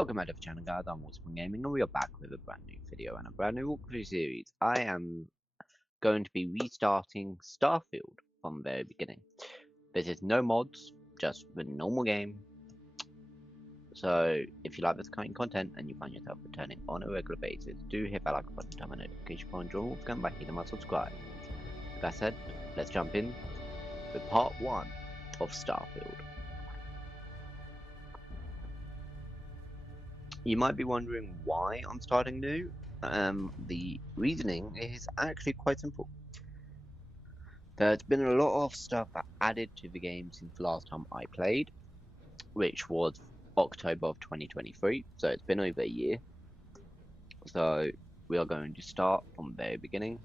Welcome back to the channel, guys. I'm WolfsbaneGaming, and we are back with a brand new video and a brand new walkthrough series. I am going to be restarting Starfield from the very beginning. This is no mods, just the normal game. So, if you like this kind of content and you find yourself returning on a regular basis, do hit that like button, turn on notification bell, and join Wolfgang by hitting my subscribe. Like I said, let's jump in with part 1 of Starfield. You might be wondering why I'm starting new. The reasoning is actually quite simple. There's been a lot of stuff added to the game since the last time I played, which was October of 2023, so it's been over a year. So we are going to start from the very beginning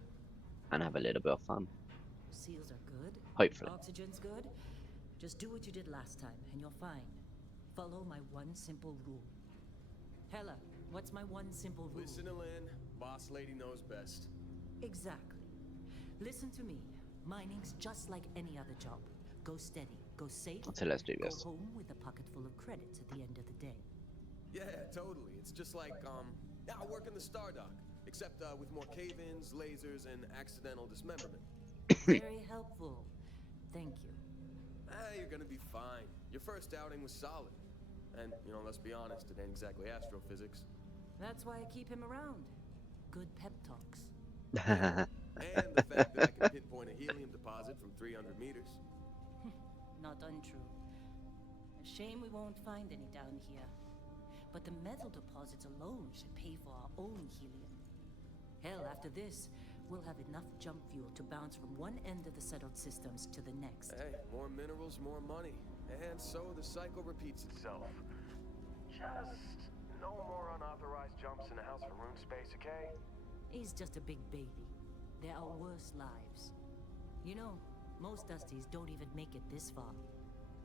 and have a little bit of fun. Seals are good. Hopefully. Oxygen's good. Just do what you did last time and you're fine. Follow my one simple rule. Hella, what's my one simple rule? Listen to Lynn. Boss lady knows best. Exactly. Listen to me. Mining's just like any other job. Go steady, go safe, So let's do this. go home with a pocket full of credits at the end of the day. Yeah, totally. It's just like, I work in the Star Dock. Except, with more cave-ins, lasers, and accidental dismemberment. Very helpful. Thank you. You're gonna be fine. Your first outing was solid. And, let's be honest, it ain't exactly astrophysics. That's why I keep him around. Good pep talks. And the fact that I can pinpoint a helium deposit from 300 meters. Not untrue. A shame we won't find any down here. But the metal deposits alone should pay for our own helium. Hell, after this, we'll have enough jump fuel to bounce from one end of the settled systems to the next. Hey, more minerals, more money. And so the cycle repeats itself. Just no more unauthorized jumps in the house for room space, okay? He's just a big baby. There are worse lives. You know, most Dusties don't even make it this far.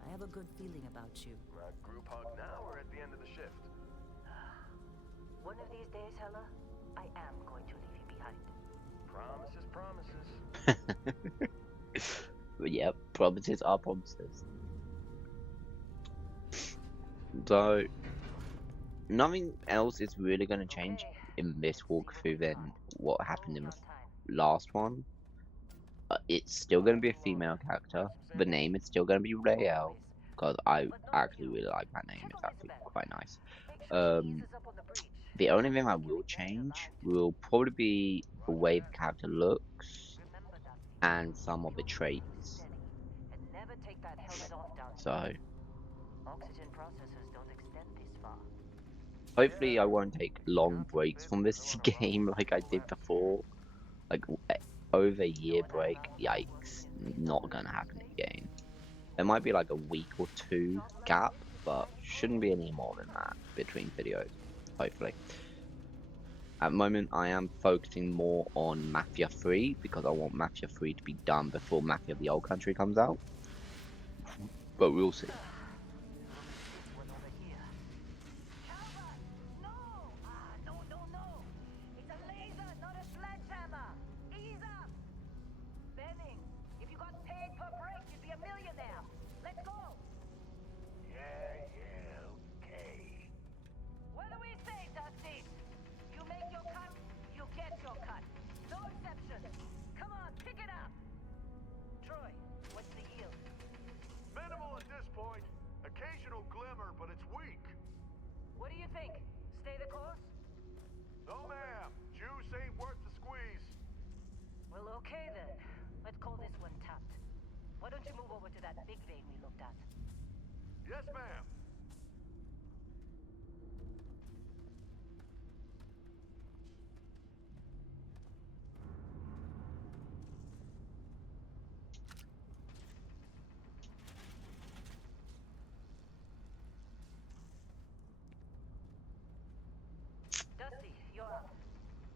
I have a good feeling about you. Group hug now or at the end of the shift? One of these days, Hella, I am going to leave you behind. Promises. Yep, promises are promises. So, nothing else is really going to change in this walkthrough than what happened in the last one. It's still going to be a female character. The name is still going to be Rael, because I actually really like that name. It's actually quite nice. The only thing I will change will probably be the way the character looks and some of the traits. So, hopefully I won't take long breaks from this game like I did before. Like, over a year break, yikes, not gonna happen again. There might be like a week or two gap, but shouldn't be any more than that between videos, hopefully. At the moment, I am focusing more on Mafia 3 because I want Mafia 3 to be done before Mafia the Old Country comes out. But we'll see. Occasional glimmer, but it's weak. What do you think? Stay the course? No, ma'am. Juice ain't worth the squeeze. Well, okay then. Let's call this one tapped. Why don't you move over to that big vein we looked at? Yes, ma'am. Dusty, you're up.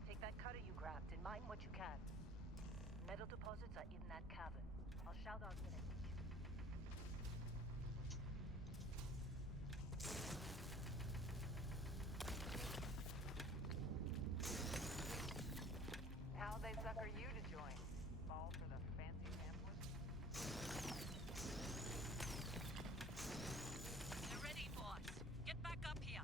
Take that cutter you grabbed and mine what you can. Metal deposits are in that cavern. I'll shout out when I reach you. How'd they sucker you to join? Fall for the fancy pamphlet? They're ready, boss. Get back up here.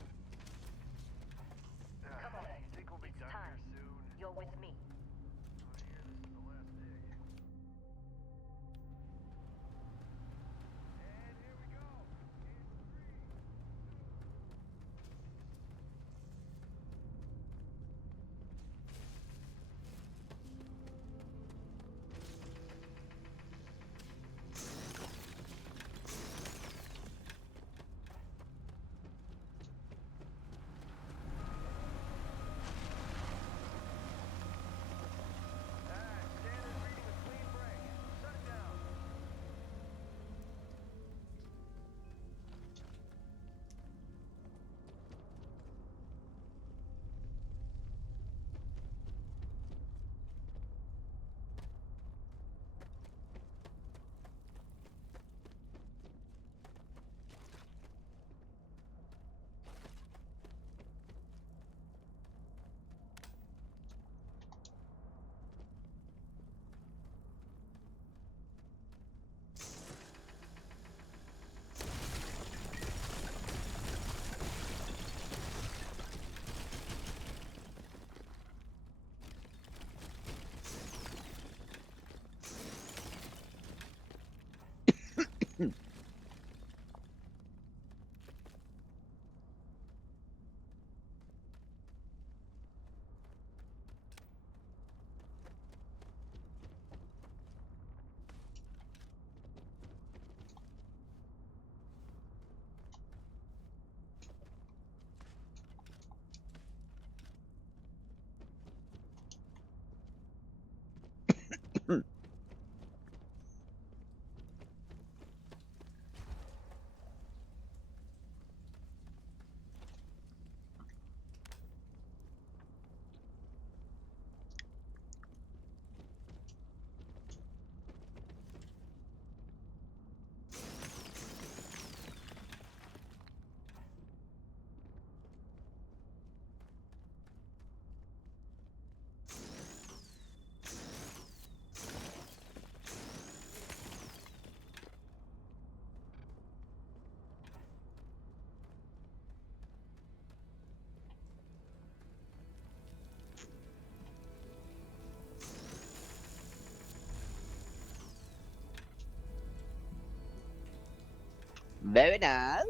Very nice.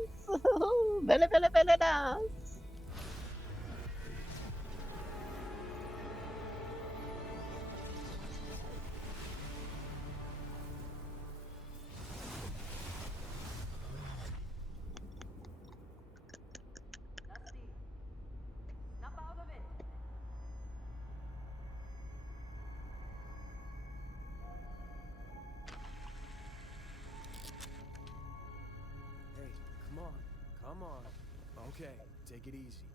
Very, very, very nice. Dusty, snap out of it. Hey, come on. Come on. Okay, take it easy.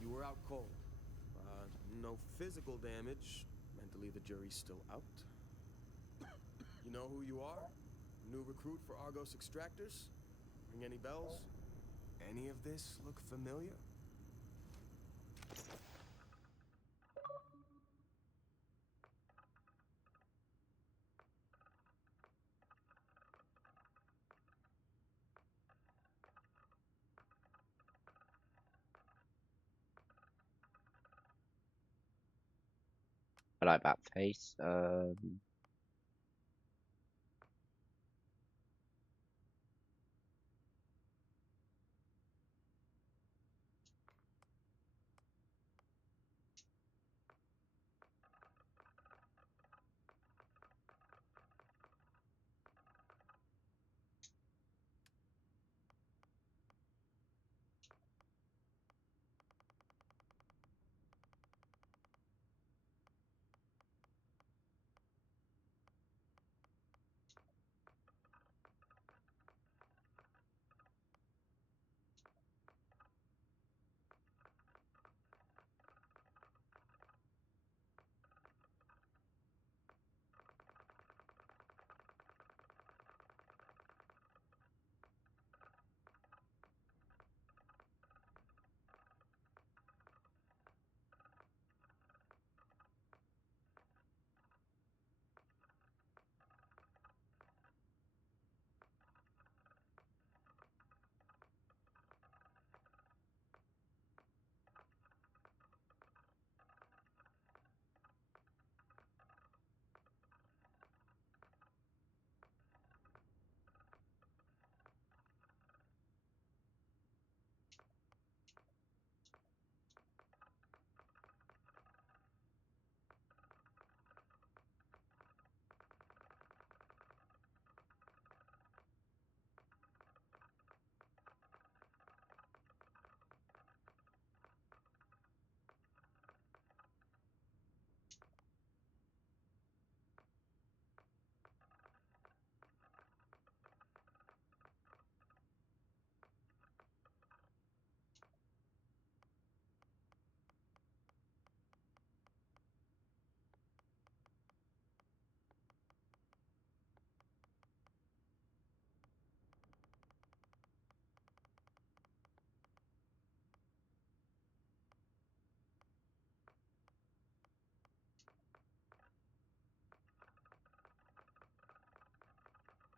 You were out cold. No physical damage. Mentally, the jury's still out. You know who you are? New recruit for Argos Extractors? Ring any bells? Any of this look familiar? I like that face.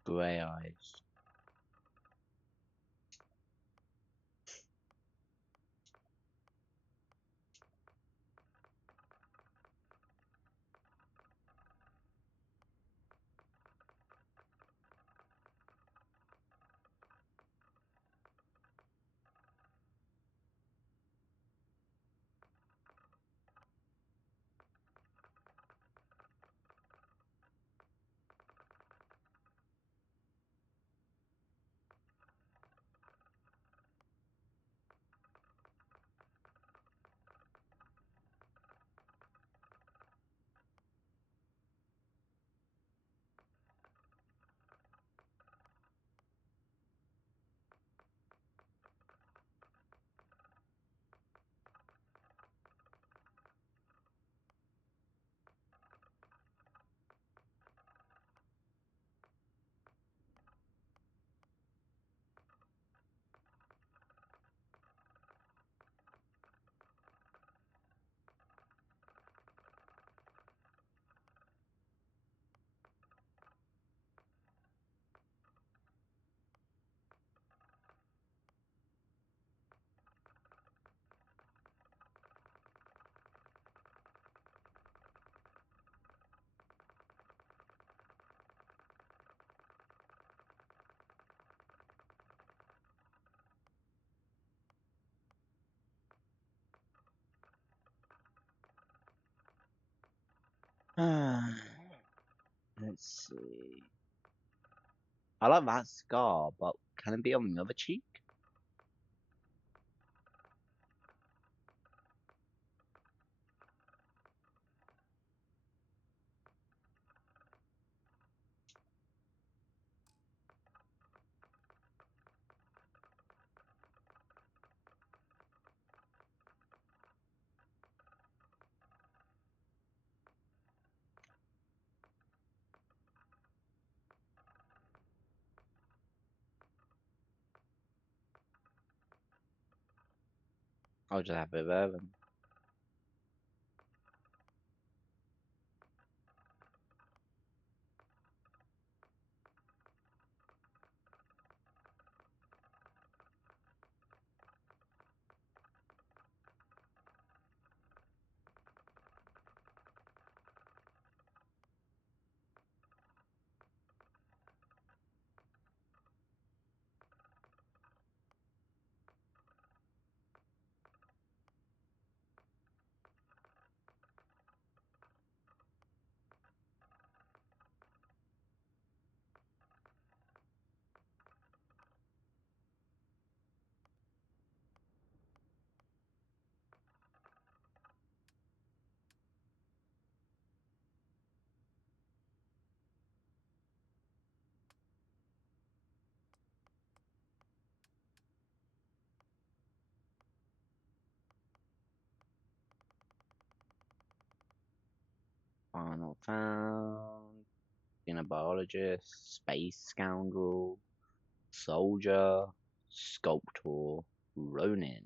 Grey eyes. Let's see. I like that scar, but can it be on the other cheek? I'll just have it there then. Final found. Biologist, space scoundrel, soldier, sculptor, Ronin.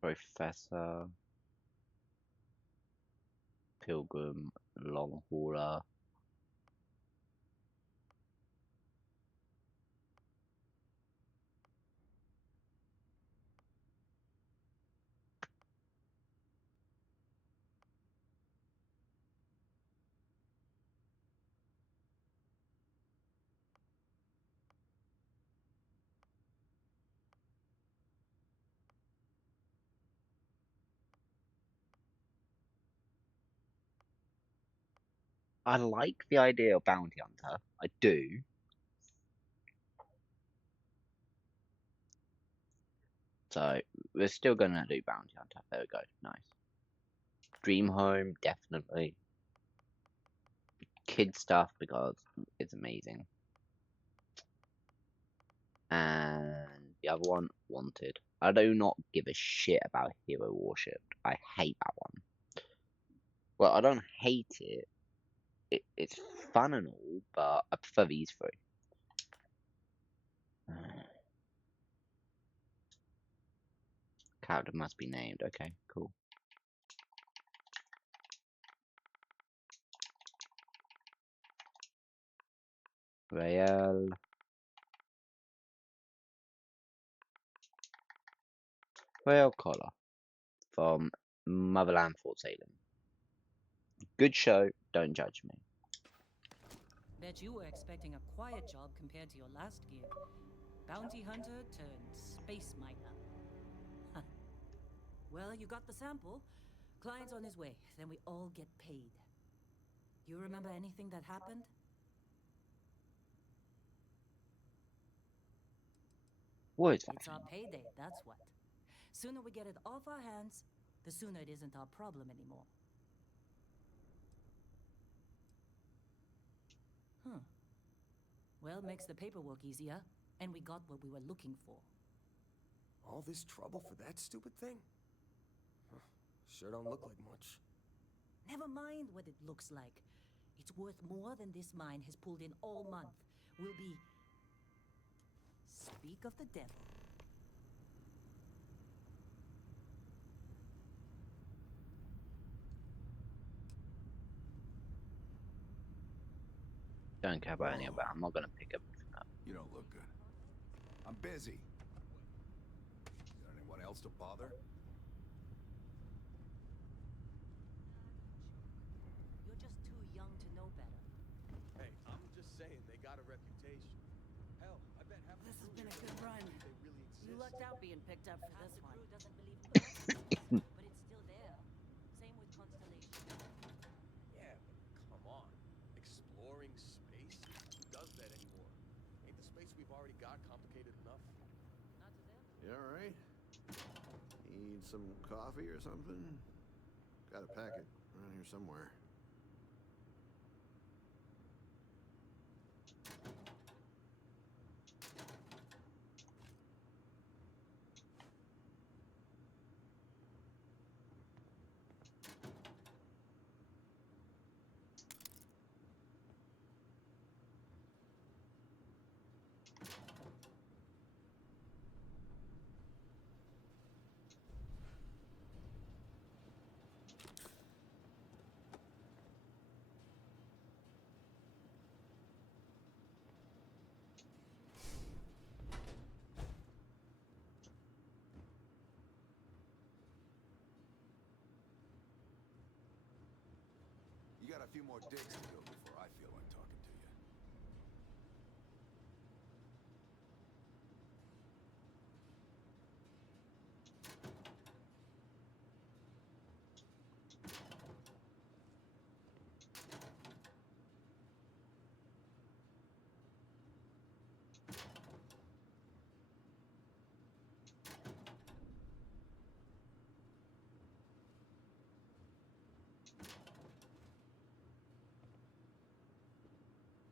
Professor, pilgrim, long hauler. I like the idea of bounty hunter. I do. So we're still gonna do bounty hunter. There we go. Nice. Dream home, definitely. Kid stuff because it's amazing. And the other one, wanted. I do not give a shit about hero worship. I hate that one. Well, I don't hate it. It's fun and all, but I prefer these three. Character must be named. Okay, cool. Rael. Rael Collar from Motherland Fort Salem. Good show. Don't judge me. Bet you were expecting a quiet job compared to your last gig. Bounty hunter turned space miner. Well, you got the sample. Client's on his way, then we all get paid. You remember anything that happened? What is It's our payday, that's what. Sooner we get it off our hands, the sooner it isn't our problem anymore. Well, makes the paperwork easier, and we got what we were looking for. All this trouble for that stupid thing? Huh, sure don't look like much. Never mind what it looks like. It's worth more than this mine has pulled in all month. We'll be... Speak of the devil. Don't care about any of that. I'm not gonna pick everything up. You don't look good. I'm busy. Got anyone else to bother? You're just too young to know better. Hey, I'm just saying they got a reputation. Hell, I bet half the This has crew been a here good run. they really You lucked out being picked up for this one. Doesn't believe in Bloodassualt, but it's still there. Same with Constellation. Yeah, but come on. Exploring space? Who does that anymore? Ain't the space we've already got complicated enough? Not to them. You alright? Need some coffee or something? Got a packet around here somewhere. You got a few more digs to go before I feel like talking to you.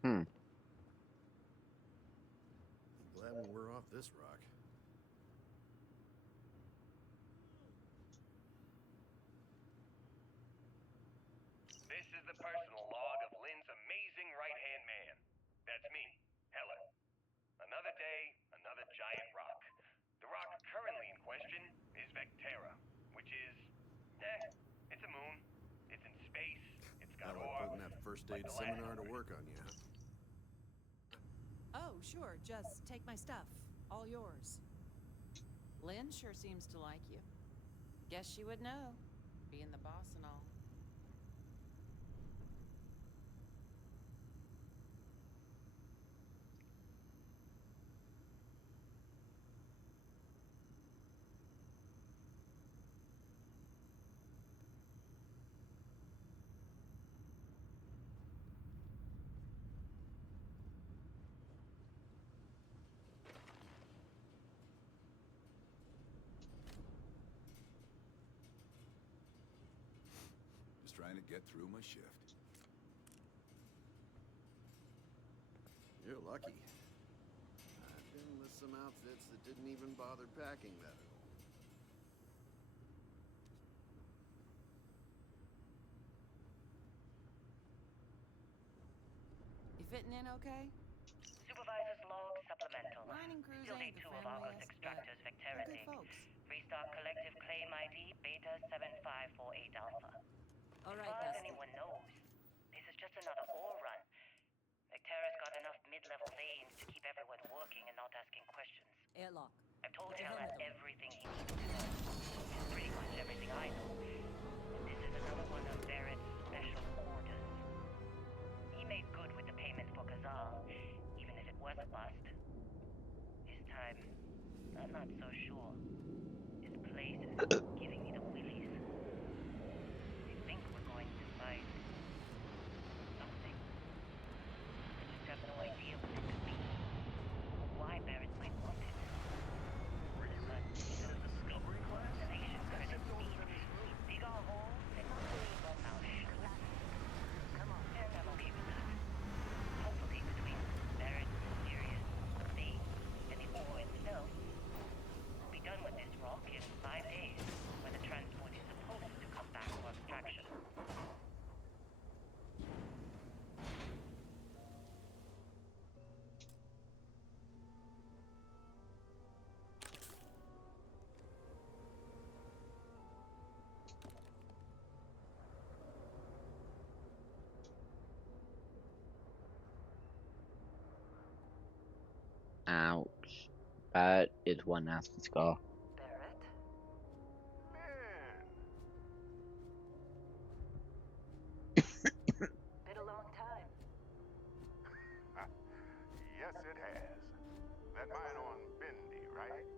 Hmm. I'm glad when we're off this rock. This is the personal log of Lynn's amazing right-hand man. That's me, Heller. Another day, another giant rock. The rock currently in question is Vectera, which is, it's a moon. It's in space. It's got Not like ore. putting that first like aid the last seminar to one. work on you, huh? Oh, sure. Just take my stuff. All yours. Lynn sure seems to like you. Guess she would know, being the boss and all. Just trying to get through my shift. You're lucky. I've been with some outfits that didn't even bother packing that at all. You fitting in okay? Supervisor's log supplemental. Mining crews Still ain't need the 2 of Argos friendliest, but extractors Vectera they're good dig. folks. Restock collective claim ID Beta 7548 Alpha. All As right, far as Bestie. anyone knows, this is just another ore run. Vectera's got enough mid-level veins to keep everyone working and not asking questions. Airlock. I've told Put your Heller helmet on. everything he needs to know. It's pretty much everything I know. And this is another one of Barrett's special orders. He made good with the payment for Kazal, even if it was a bust. This time, I'm not so sure. This place is giving me the willies. I think we're going to find something. I just have no idea what it could be, or why Barrett might want it. Really? In a discovery class? Constellation That credit ship goes speed. to this room? We dig our hole and not leave our mouth shut. Come on, and I'm okay with that. Hopefully between Barrett's mysterious vein and the ore itself, we'll be done with this rock in 5 days, when the transport is supposed to come back for extraction. Ouch. That is one nasty scar. Barrett? Man. Been a long time. Yes, it has. That mine on Bendy, right?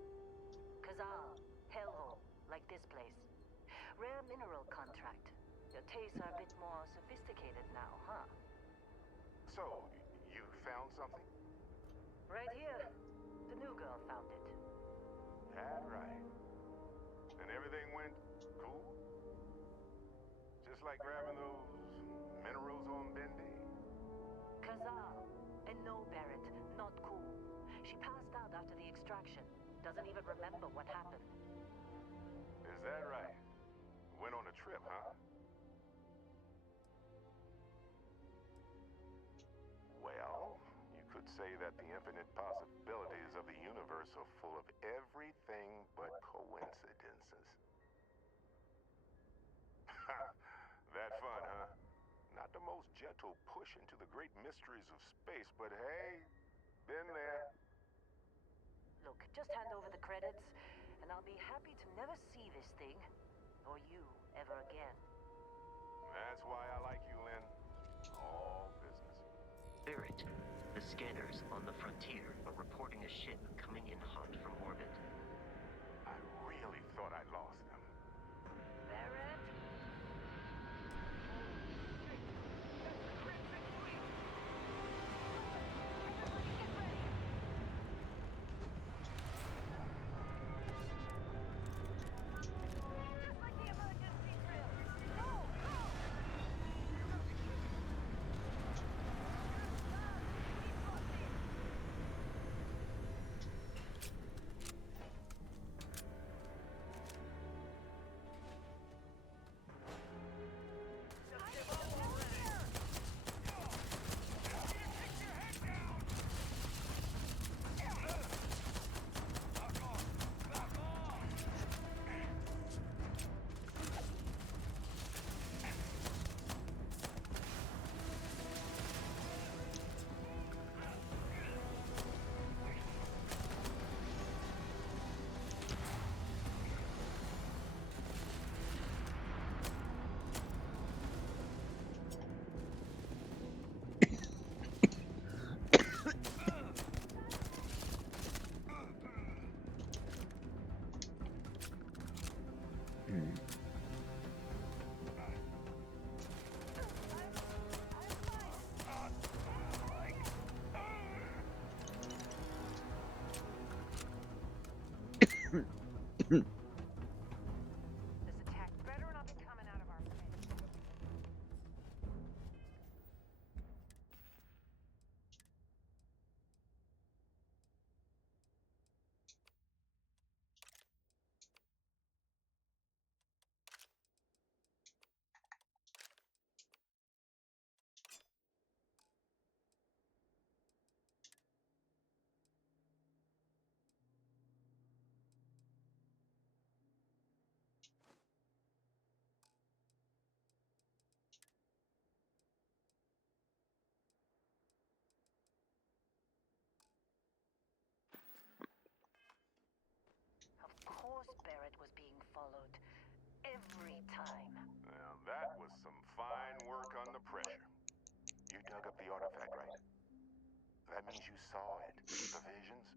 this place. Rare mineral contract. Your tastes are a bit more sophisticated now, huh? So, you found something? Right here. The new girl found it. That right. And everything went cool? Just like grabbing those minerals on Bendy? Kazal. And no, Barrett, not cool. She passed out after the extraction. Doesn't even remember what happened. Is that right? Went on a trip, huh? Well, you could say that the infinite possibilities of the universe are full of everything but coincidences. That fun, huh? Not the most gentle push into the great mysteries of space, but hey, been there. Look, just hand over the credits, and I'll be happy to never see this thing, or you, ever again. That's why I like you, Lynn. All business. Barrett, the scanners on the frontier are reporting a ship coming in hot from orbit. I really thought I lost them. Barrett? This attack better not be coming out of our face. Of course Barrett was being followed. Every time. Now that was some fine work under pressure. You dug up the artifact, right? That means you saw it. The visions?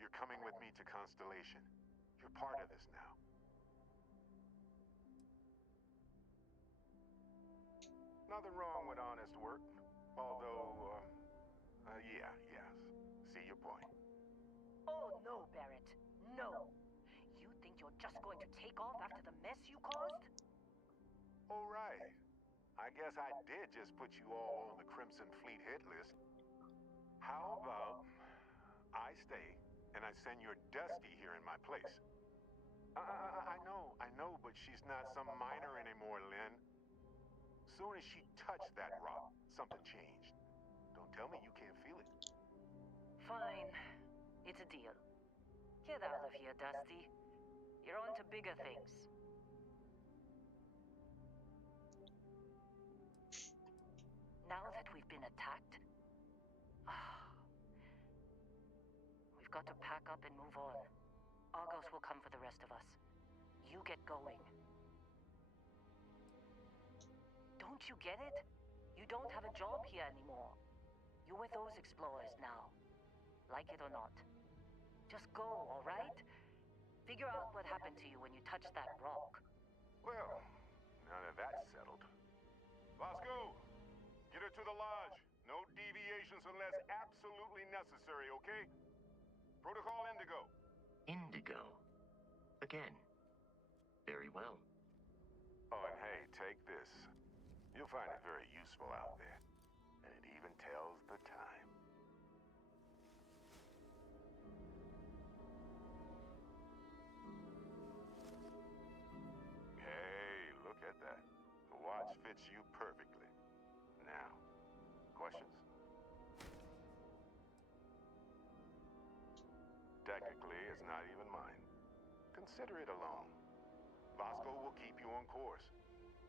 You're coming with me to Constellation. You're part of this now. Nothing wrong with honest work. Although, yes. See your point. Oh, no, Barrett. No. You think you're just going to take off after the mess you caused? All right. I guess I did just put you all on the Crimson Fleet hit list. How about I stay and I send your Dusty here in my place? I know, but she's not some minor anymore, Lynn. Soon as she touched that rock, something changed. Don't tell me you can't feel it. Fine. It's a deal. Get out of here, Dusty. You're on to bigger things. Now that we've been attacked, we've got to pack up and move on. Argos will come for the rest of us. You get going. Don't you get it? You don't have a job here anymore. You're with those explorers now. Like it or not. Just go, all right? Figure out what happened to you when you touched that rock. Well, now that that's settled. Vasco, get her to the lodge. No deviations unless absolutely necessary, okay? Protocol Indigo. Indigo. Again. Very well. Oh, and hey, take this. You'll find it very useful out there. And it even tells the time. Hey, look at that. The watch fits you perfectly. Now, questions? Technically, it's not even mine. Consider it a loan. Vasco will keep you on course.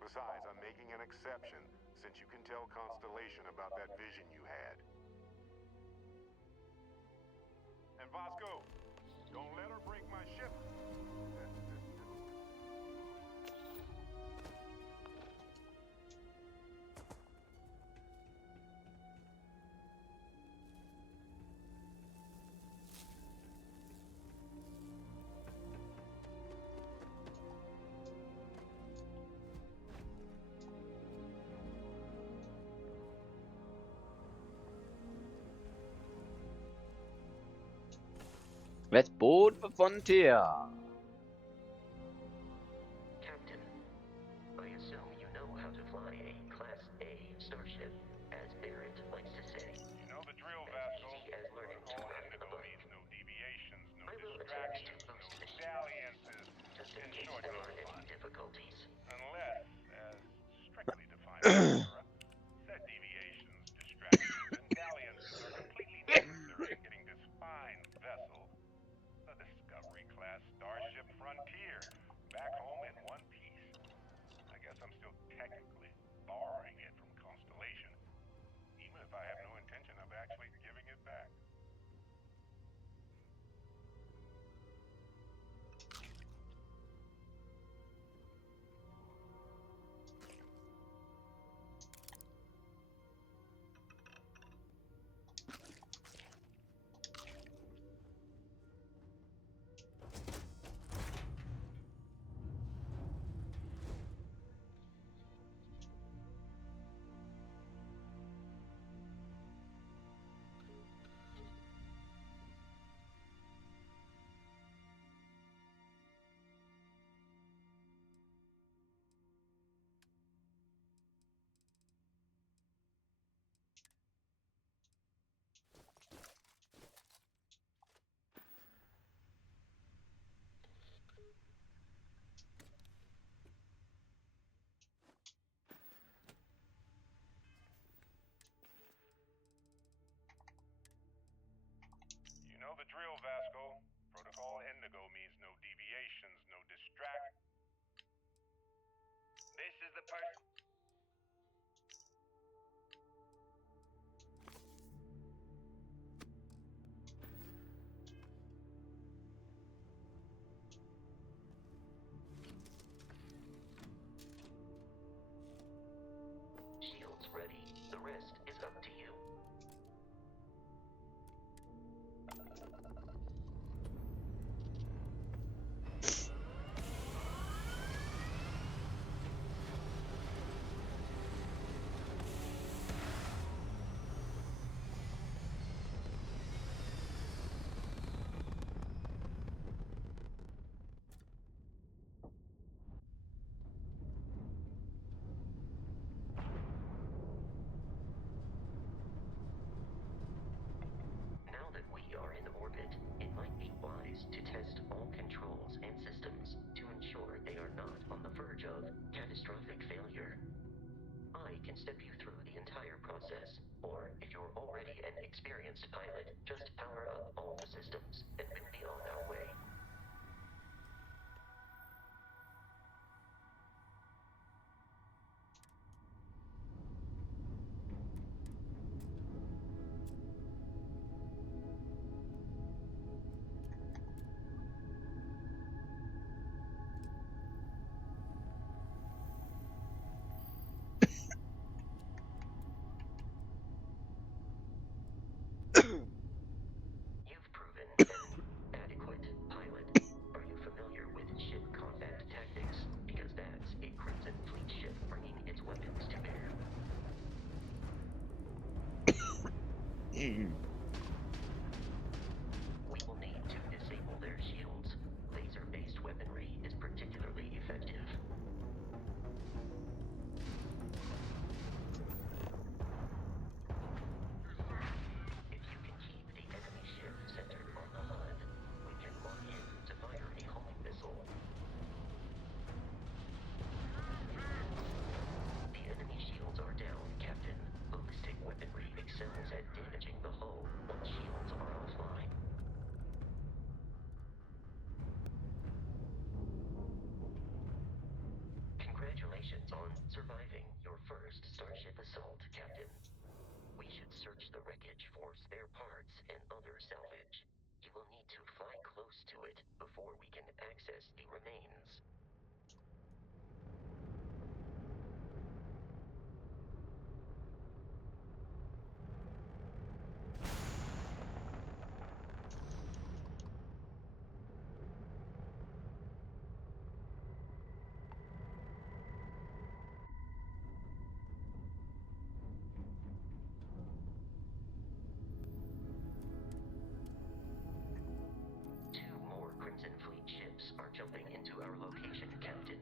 Besides, I'm making an exception since you can tell Constellation about that vision you had. And Vasco, don't let her break my ship. Let's board the frontier. Captain, I assume you know how to fly a Class A starship, as Barrett likes to say. You know the drill, As Vasco. easy as learning to Protocol run Indigo above. means no deviations, no I will attempt to distractions, no boost the shield, dalliances, just in in case short, there no are any fun. difficulties. Unless, as strictly defined by Terra, said deviations, distractions, and dalliances are completely necessary in getting this fine vessel, the Discovery-class Starship Frontier, back home in one piece. I guess I'm still technically borrowing it from Constellation, even if I have no intention of actually giving it back. You know the drill, Vasco. Protocol Indigo means no deviations, no distract. This is the person. Shields ready. The rest is up to you. Now that we are in orbit, it might be wise to test all controls and systems to ensure they are not on the verge of catastrophic failure. I can step you through the entire process, or if you're already an experienced pilot, just power up all the systems and we'll be on our way. You We will need to disable their shields. Laser-based weaponry is particularly effective. If you can keep the enemy ship centered on the HUD, we can lock in to fire a homing missile. The enemy shields are down, Captain. Ballistic weaponry excels at damaging the hull once shields are offline. Congratulations on surviving your first Starship assault, Captain. We should search the wreckage for spare parts and other salvage. You will need to fly close to it before we can access the remains. Two more Crimson Fleet ships are jumping into our location, Captain.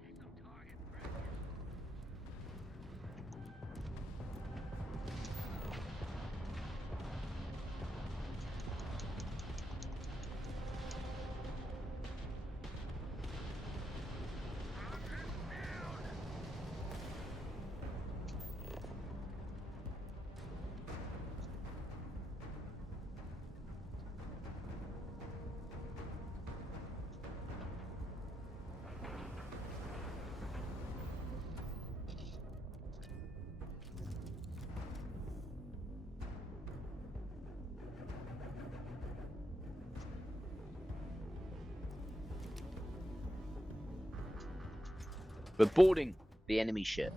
We're boarding the enemy ship.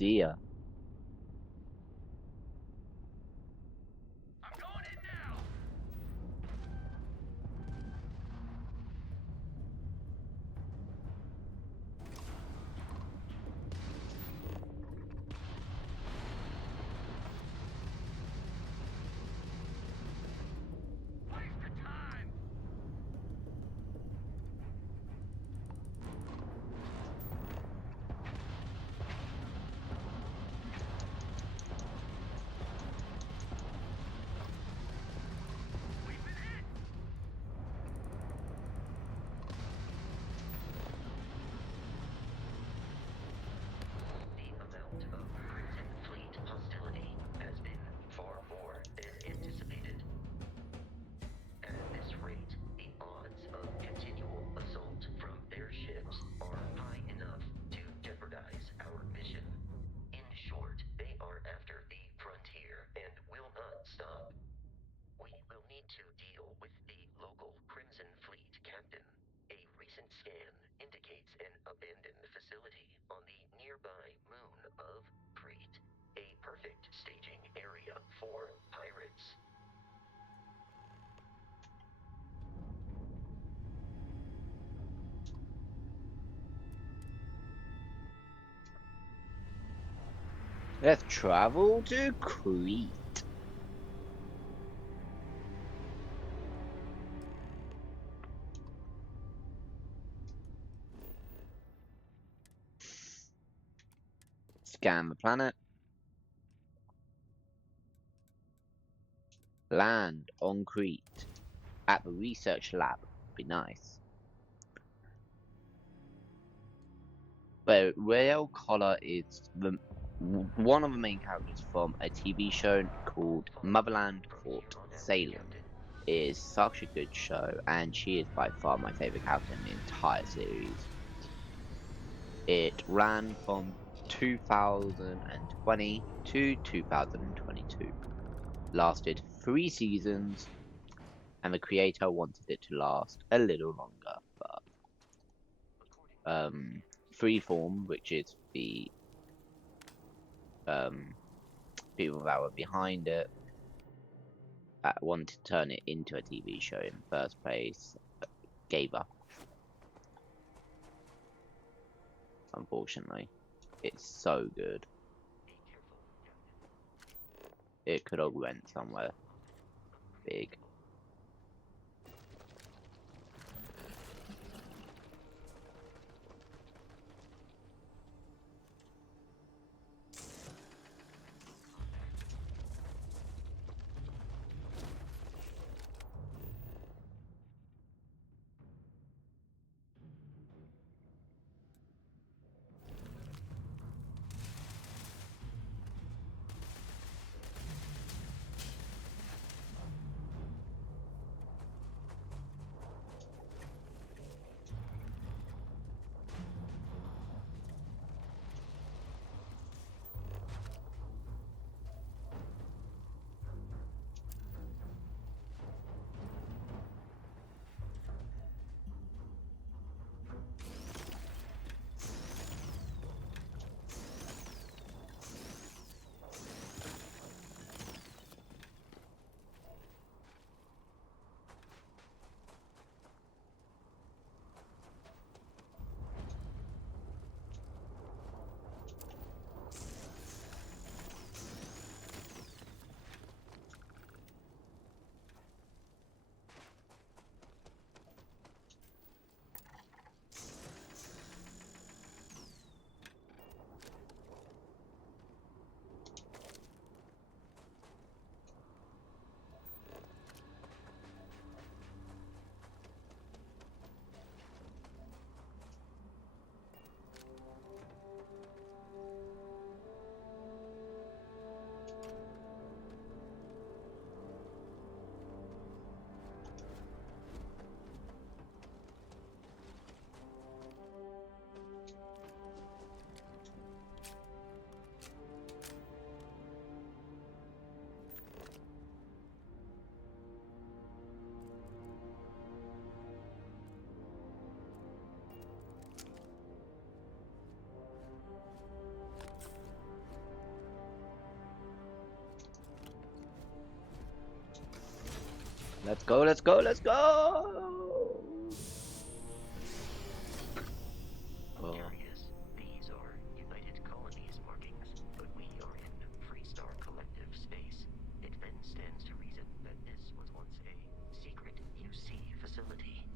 See ya. The amount of Crimson Fleet hostility has been far more than anticipated. At this rate, the odds of continual assault from their ships are high enough to jeopardize our mission. In short, they are after the frontier and will not stop. We will need to deal with the local Crimson Fleet captain. A recent scan indicates an abandoned facility on the nearby moon of Crete, a perfect staging area for pirates. Let's travel to Crete. Scan the planet. Land on Crete. At the research lab. Be nice. But Rael Collar is one of the main characters from a TV show called Motherland Fort Salem. It is such a good show, and she is by far my favorite character in the entire series. It ran from 2020 to 2022. Lasted 3 seasons, and the creator wanted it to last a little longer, but Freeform, which is the people that were behind it, that wanted to turn it into a TV show in the first place, gave up. Unfortunately, it's so good. It could have went somewhere big. Let's go, let's go, let's go! Oh. These are United Colonies markings, but we are in Freestar Collective space. It then stands to reason that this was once a secret UC facility.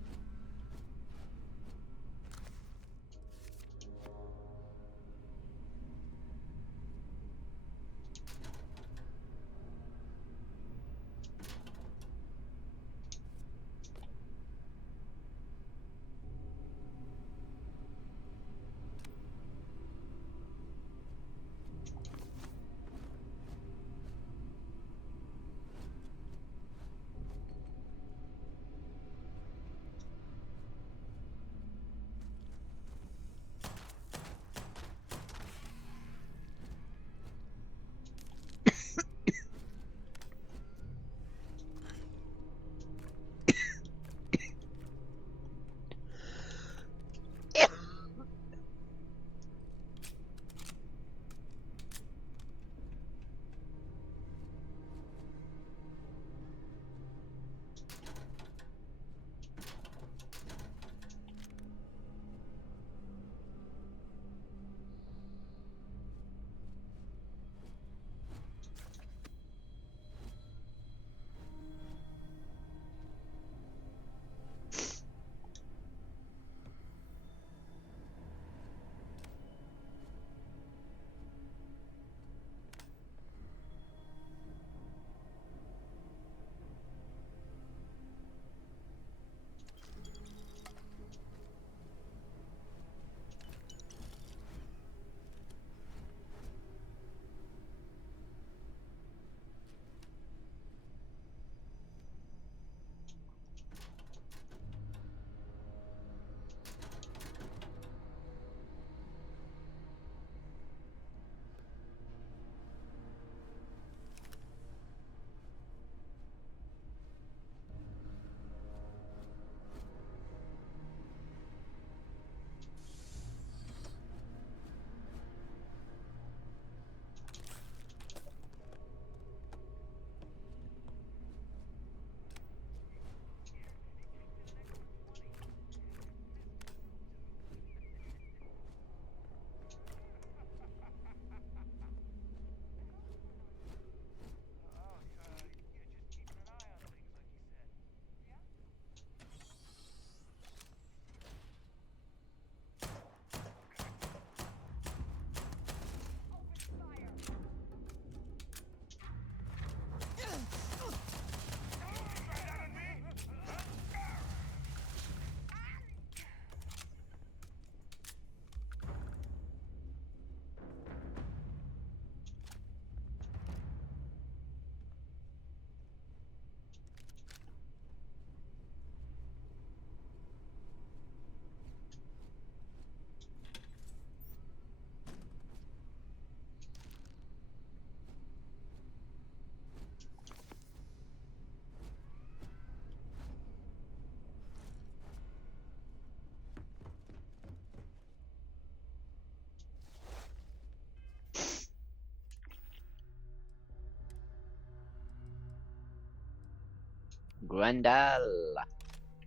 Grendel.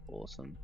Awesome.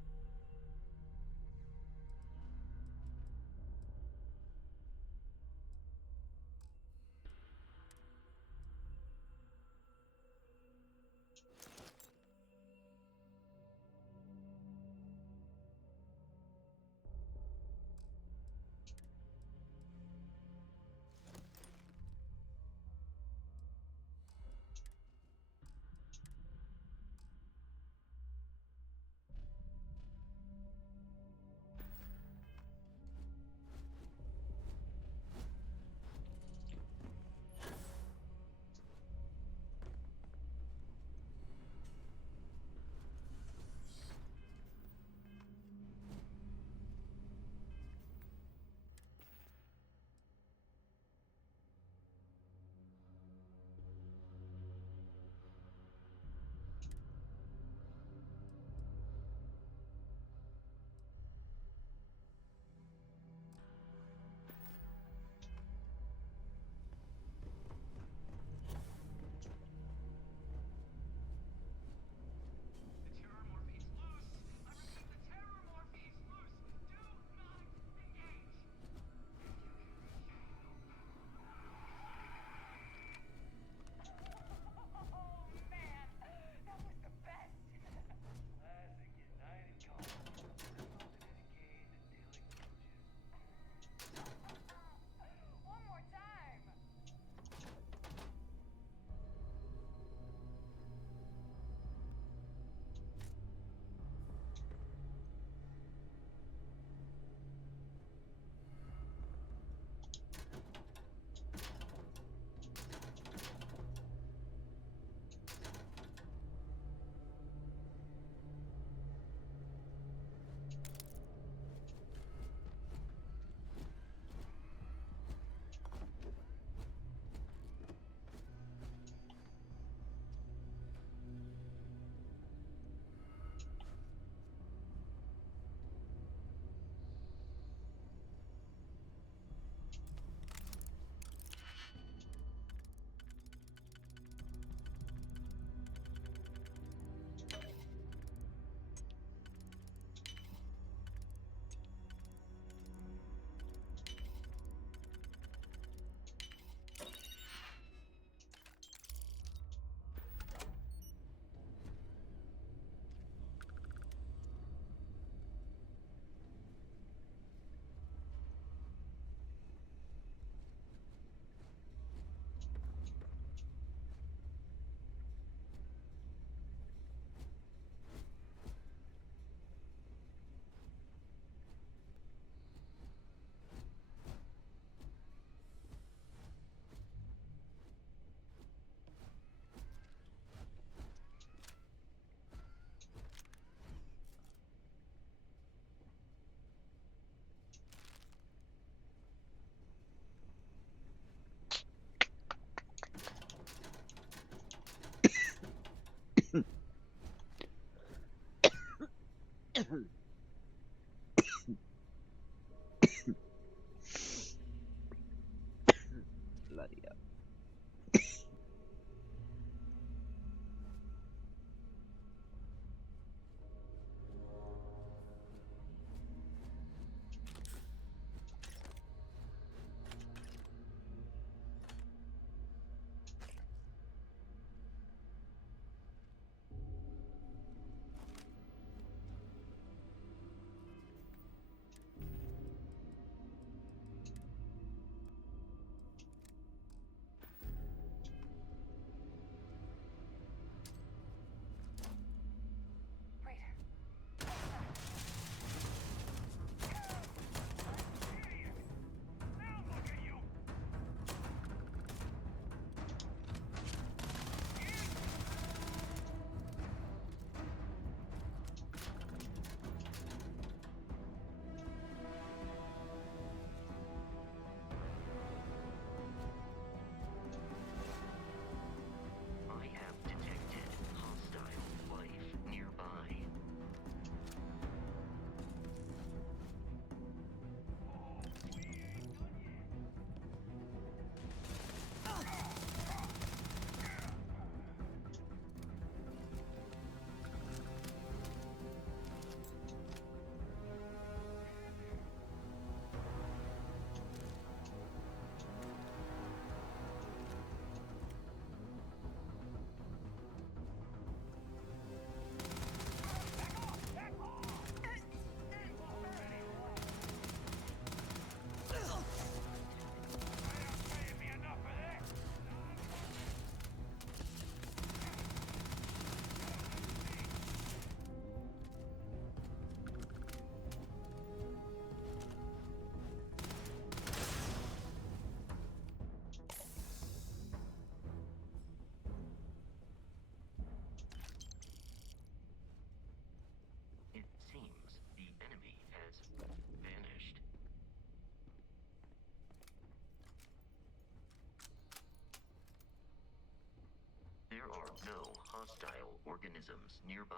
hostile organisms nearby.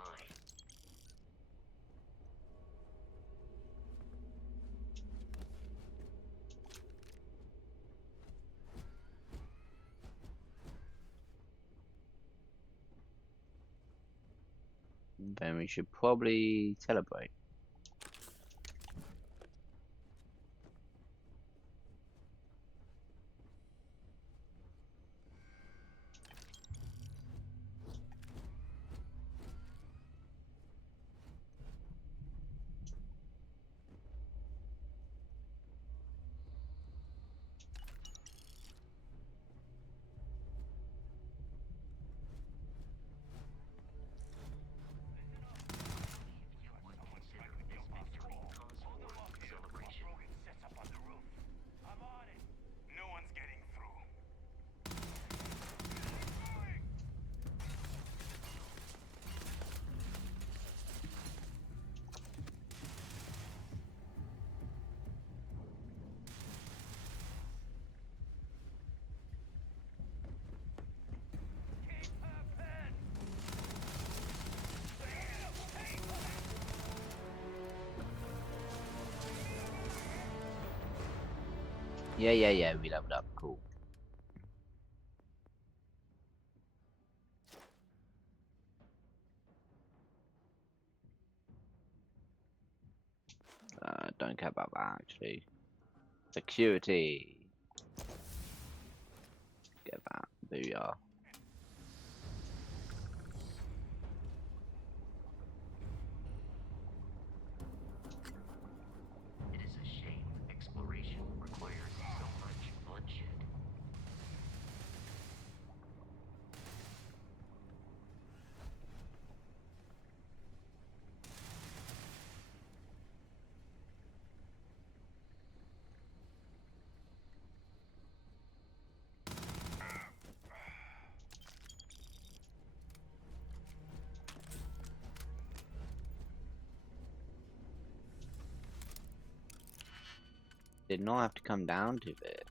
Then we should probably celebrate. Yeah, we leveled up, cool. Don't care about that actually. Security. Get that. Booyah. It is a shame exploration requires so much bloodshed. Did not have to come down to this.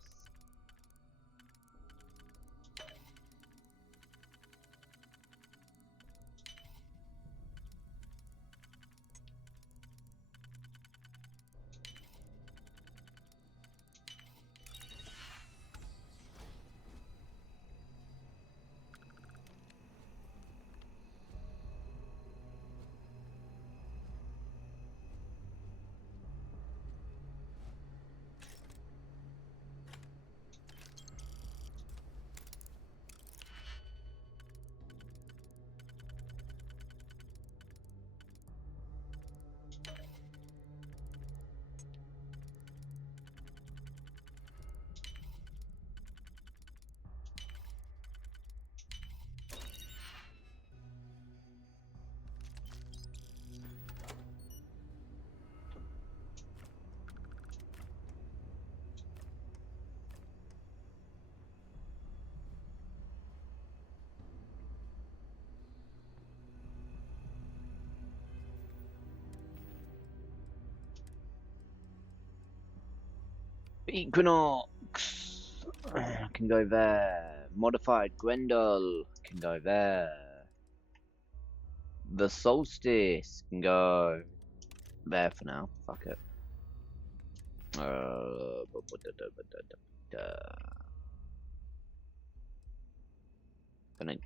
Equinox can go there. Modified Grendel can go there. The Solstice can go there for now. Fuck it. Gonna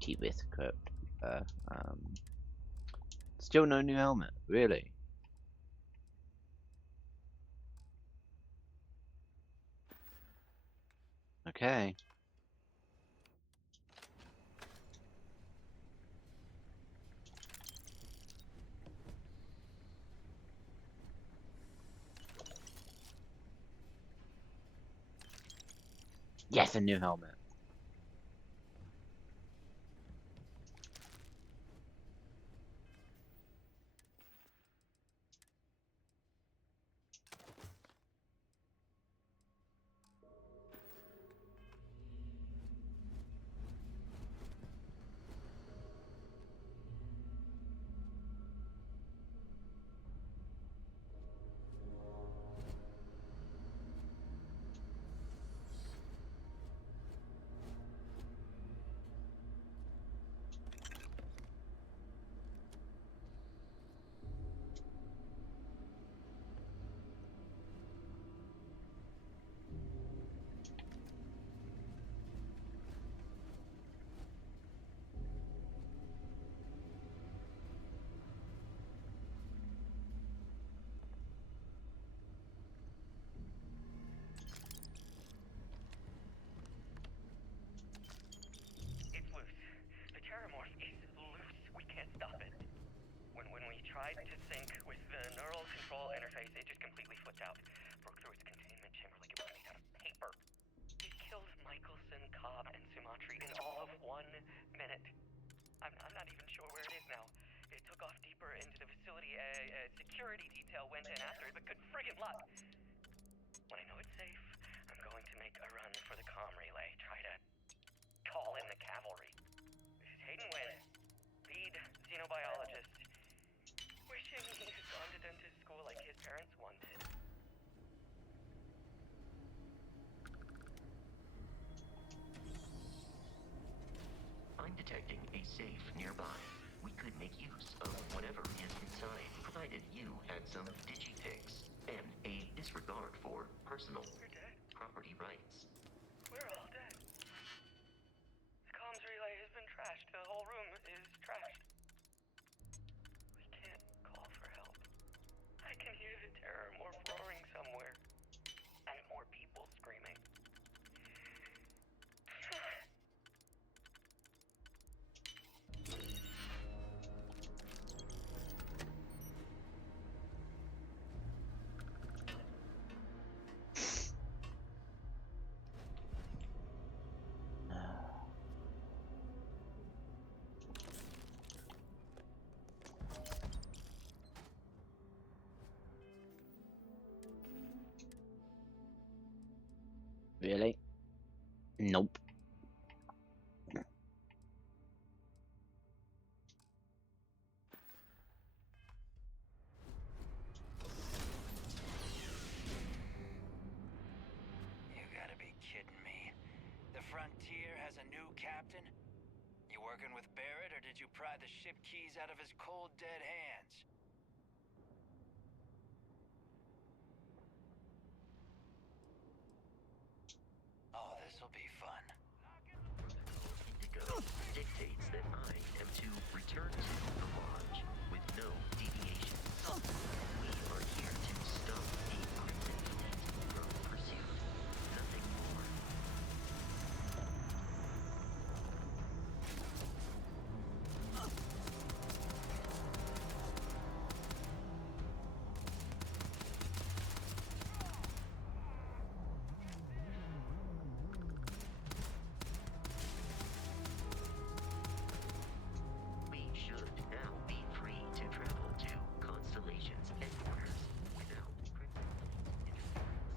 keep this equipped. To be fair. Still no new helmet, really. Okay. Yes, a new helmet. I'm not even sure where it is now. It took off deeper into the facility. Security detail went in after it, but good friggin' luck. When I know it's safe, I'm going to make a run for the comm relay. Try to call in the cavalry. This is Hayden Wynn, lead xenobiologist. Wishing he'd gone to dentist school like his parents wanted. I'm detecting a safe nearby. We could make use of whatever is inside, provided you had some digipics and a disregard for personal property rights. We're all dead. The comms relay has been trashed. The whole room is trashed. We can't call for help. I can hear the terror morph roaring somewhere. And more people screaming. Really? Nope. You gotta be kidding me. The Frontier has a new captain? You working with Barrett, or did you pry the ship keys out of his cold, dead hands? Oh, this'll be fun. Indigo dictates that I am to return to the lodge with no deviations. We are here to stop the crimson fleet from pursuit. Nothing more. We should now be free to travel to Constellation's headquarters without crimson fleet interference.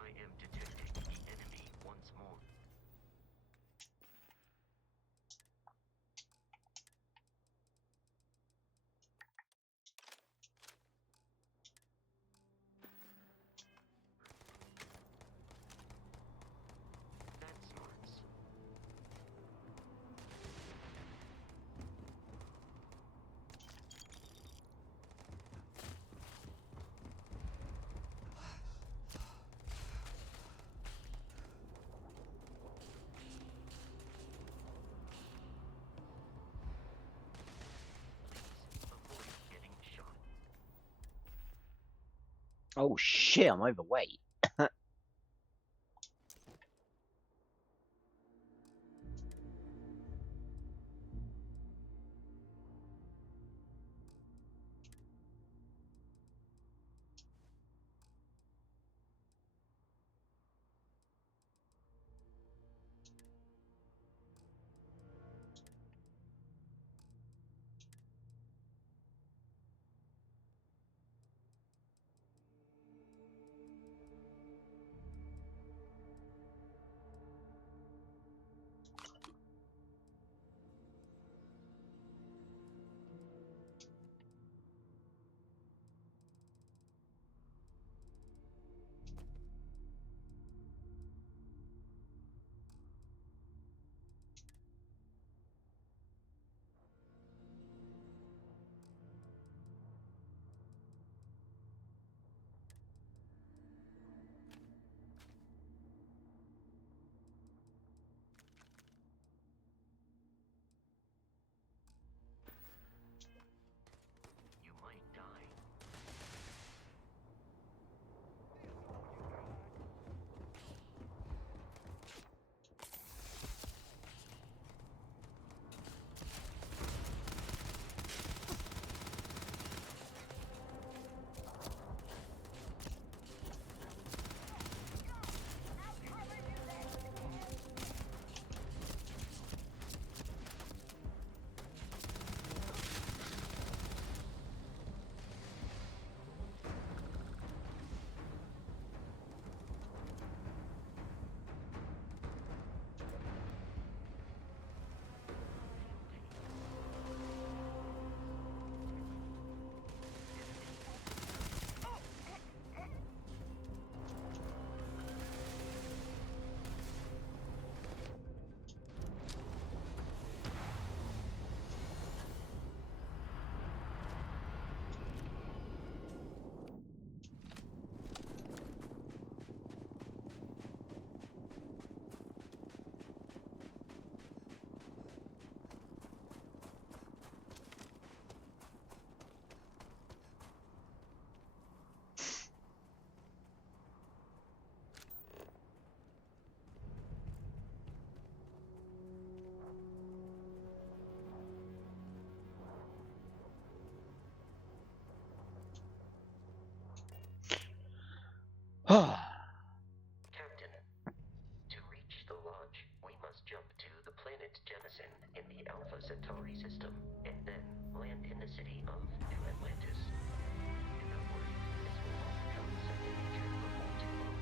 I am detecting the enemy once more. That smarts. Avoid getting shot. Oh shit, I'm overweight. Captain, to reach the lodge, we must jump to the planet Jemison in the Alpha Centauri system, and then land in the city of New Atlantis. Do not worry, this will all become second nature before too long.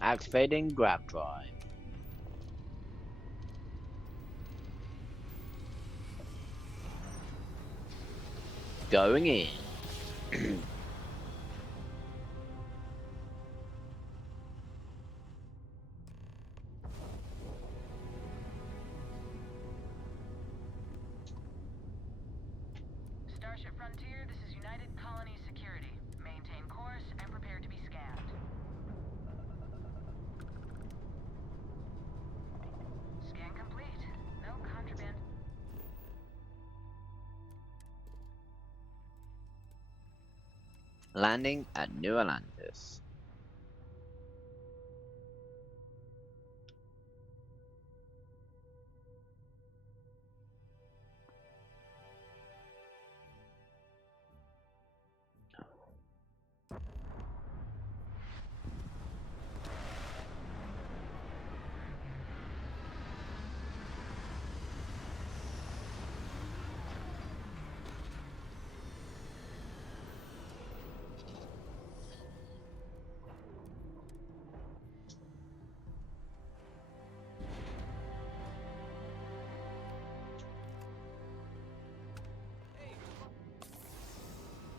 Activating grab drive. Going in. Starship Frontier, this is United Colony Security. Maintain course and prepare to be scanned. Scan complete. No contraband. Landing at New Atlantis.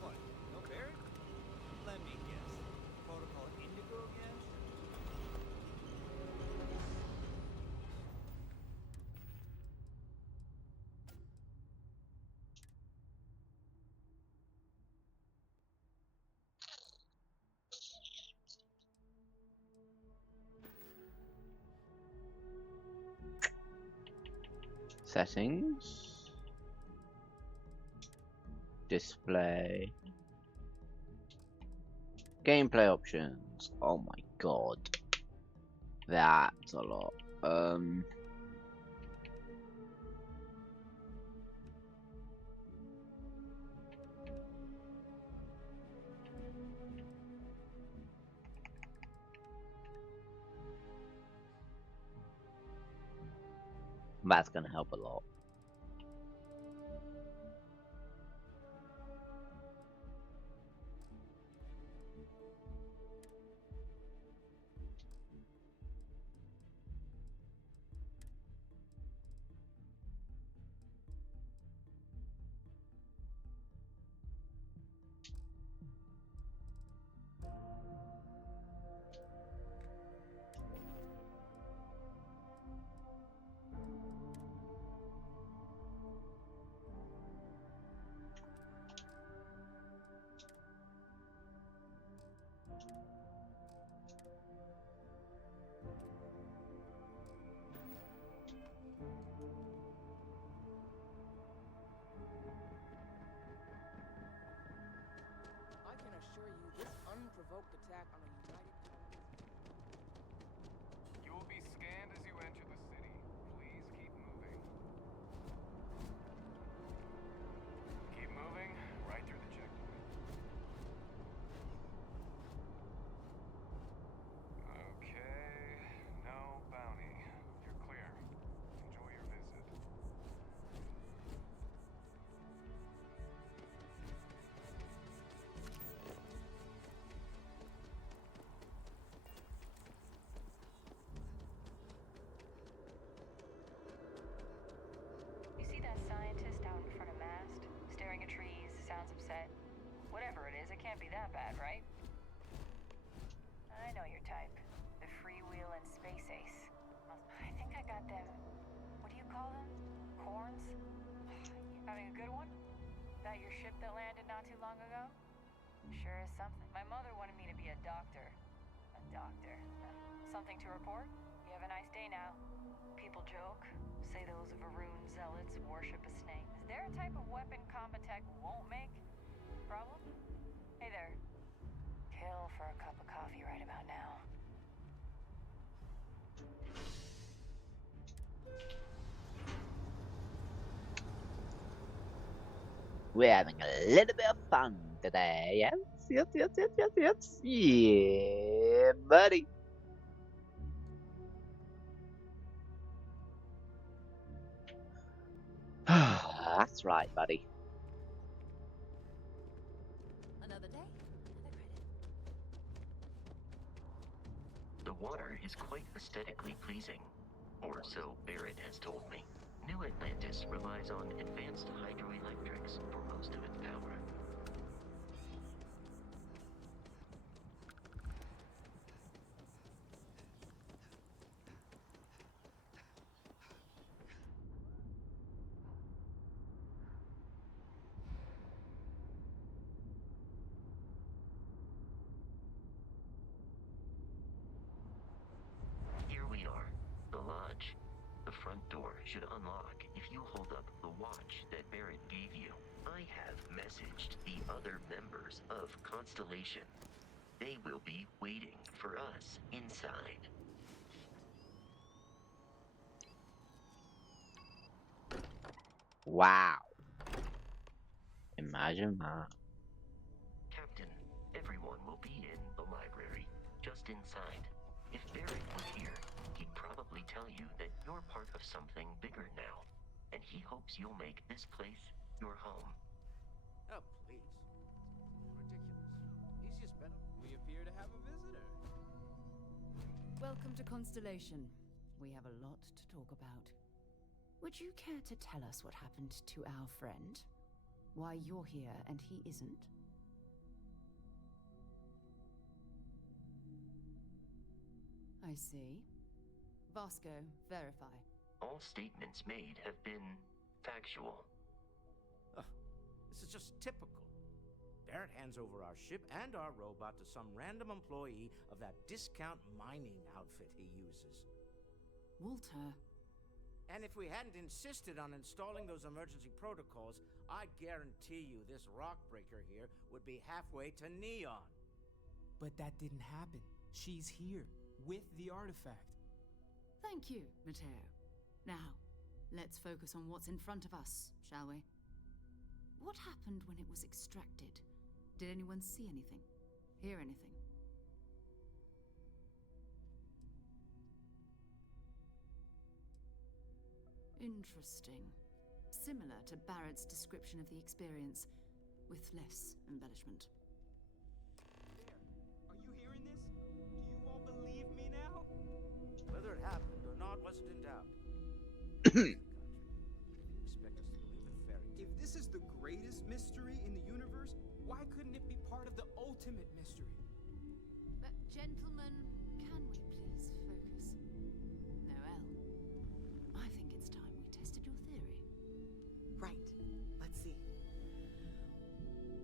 What? No Barrett? Let me guess. Protocol Indigo again? Settings. Display. Gameplay options. Oh my god. That's a lot. That's gonna help a lot. I can assure you this unprovoked attack on a United You will be scanned as you enter the city. Please keep moving. Keep moving, right through the checkpoint. Okay, no bounty. You're clear. Enjoy your visit. You see that scientist out in front of Mast? Staring at trees, sounds upset. Whatever it is, it can't be that bad, right? I know your type. The freewheeling space ace. I think I got them. What do you call them? Corns? You having a good one? That your ship that landed not too long ago? Sure is something. My mother wanted me to be a doctor. A doctor. Something to report? Yeah? have a nice day now. People joke, say those Varun zealots worship a snake. Is there a type of weapon combat tech won't make? Problem? Hey there. Kill for a cup of coffee right about now. We're having a little bit of fun today, yes? Yes, yes, yes, yes, yes. Yeah, buddy. That's right, buddy. Another day, another credit. The water is quite aesthetically pleasing, or so Barrett has told me. New Atlantis relies on advanced hydroelectrics for most of its power. Here we are, the lodge. The front door should unlock if you hold up the watch that Barrett gave you. I have messaged the other members of Constellation. They will be waiting for us inside. Wow. Imagine that. Captain, everyone will be in the library, just inside. If Barrett were here, he'd probably tell you that you're part of something bigger now, and he hopes you'll make this place your home. Oh, please. Ridiculous. Easiest bet. We appear to have a visitor. Welcome to Constellation. We have a lot to talk about. Would you care to tell us what happened to our friend? Why you're here and he isn't? I see. Vasco, verify. All statements made have been factual. This is just typical. Barrett hands over our ship and our robot to some random employee of that discount mining outfit he uses. Walter. And if we hadn't insisted on installing those emergency protocols, I guarantee you this rock breaker here would be halfway to Neon. But that didn't happen. She's here, with the artifact. Thank you, Matteo. Now, let's focus on what's in front of us, shall we? What happened when it was extracted? Did anyone see anything? Hear anything? Interesting. Similar to Barrett's description of the experience, with less embellishment. Are you hearing this? Do you all believe me now? Whether it happened or not wasn't in doubt. Expect us to believe in fairy tales. If this is the greatest mystery in the universe, why couldn't it be part of the ultimate mystery? But gentlemen, can we please focus? Noel, I think it's time we tested your theory. Right. Let's see.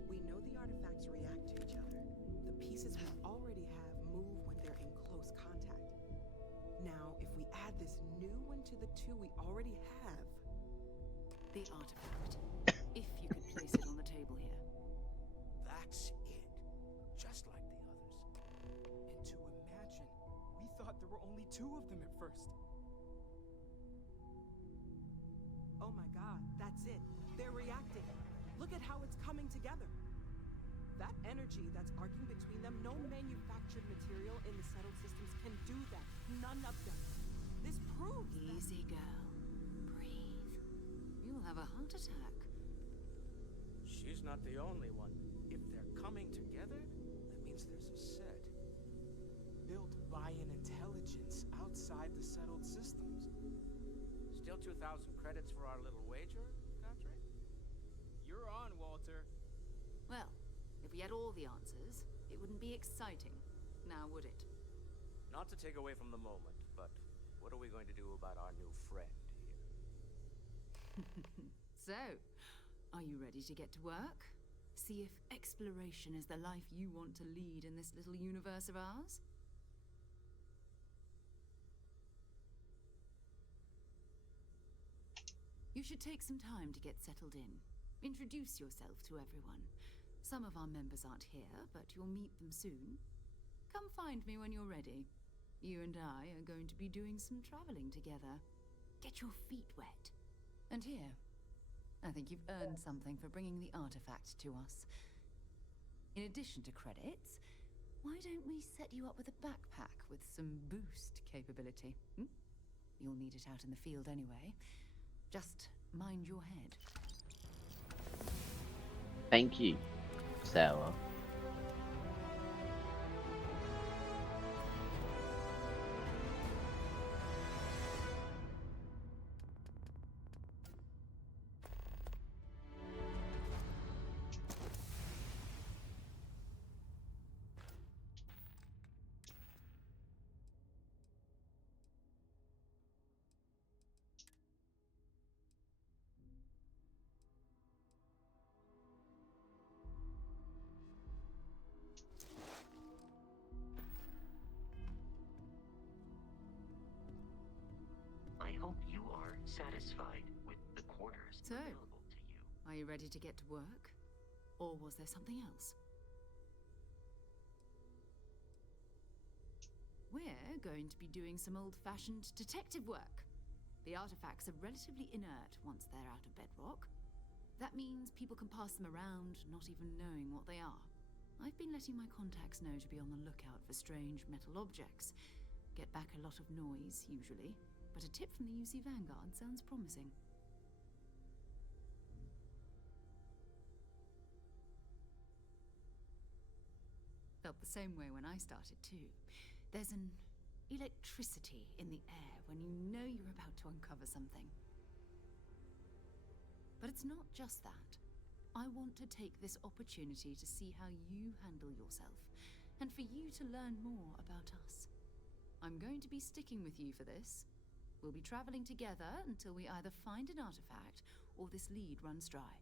We know the artifacts react to each other. The pieces we already have move when they're in close contact. Now, if we add this new one to the two we already have... The artifact. If you could place it on the table here. That's it. Just like the others. And to imagine, we thought there were only two of them at first. Oh my god, that's it. They're reacting. Look at how it's coming together. That energy that's arcing between them, no manufactured material in the settled systems can do that. None of them. This proves Easy, girl. Breathe. You'll have a heart attack. She's not the only one. If they're coming together, that means there's a set. Built by an intelligence outside the settled systems. Still 2,000 credits for our little wager, Country? You're on, Walter. Well, if we had all the answers, it wouldn't be exciting. Now, would it? Not to take away from the moment, but what are we going to do about our new friend here? So, are you ready to get to work? See if exploration is the life you want to lead in this little universe of ours? You should take some time to get settled in. Introduce yourself to everyone. Some of our members aren't here, but you'll meet them soon. Come find me when you're ready. You and I are going to be doing some traveling together. Get your feet wet. And here, I think you've earned something for bringing the artifact to us. In addition to credits, why don't we set you up with a backpack with some boost capability? You'll need it out in the field anyway. Just mind your head. Thank you, Sarah. I hope you are satisfied with the quarters So, available to you. are you ready to get to work? Or was there something else? We're going to be doing some old-fashioned detective work. The artifacts are relatively inert once they're out of bedrock. That means people can pass them around, not even knowing what they are. I've been letting my contacts know to be on the lookout for strange metal objects. Get back a lot of noise, usually, but a tip from the UC Vanguard sounds promising. Felt the same way when I started, too. There's an electricity in the air when you know you're about to uncover something. But it's not just that. I want to take this opportunity to see how you handle yourself, and for you to learn more about us. I'm going to be sticking with you for this. We'll be traveling together until we either find an artifact or this lead runs dry.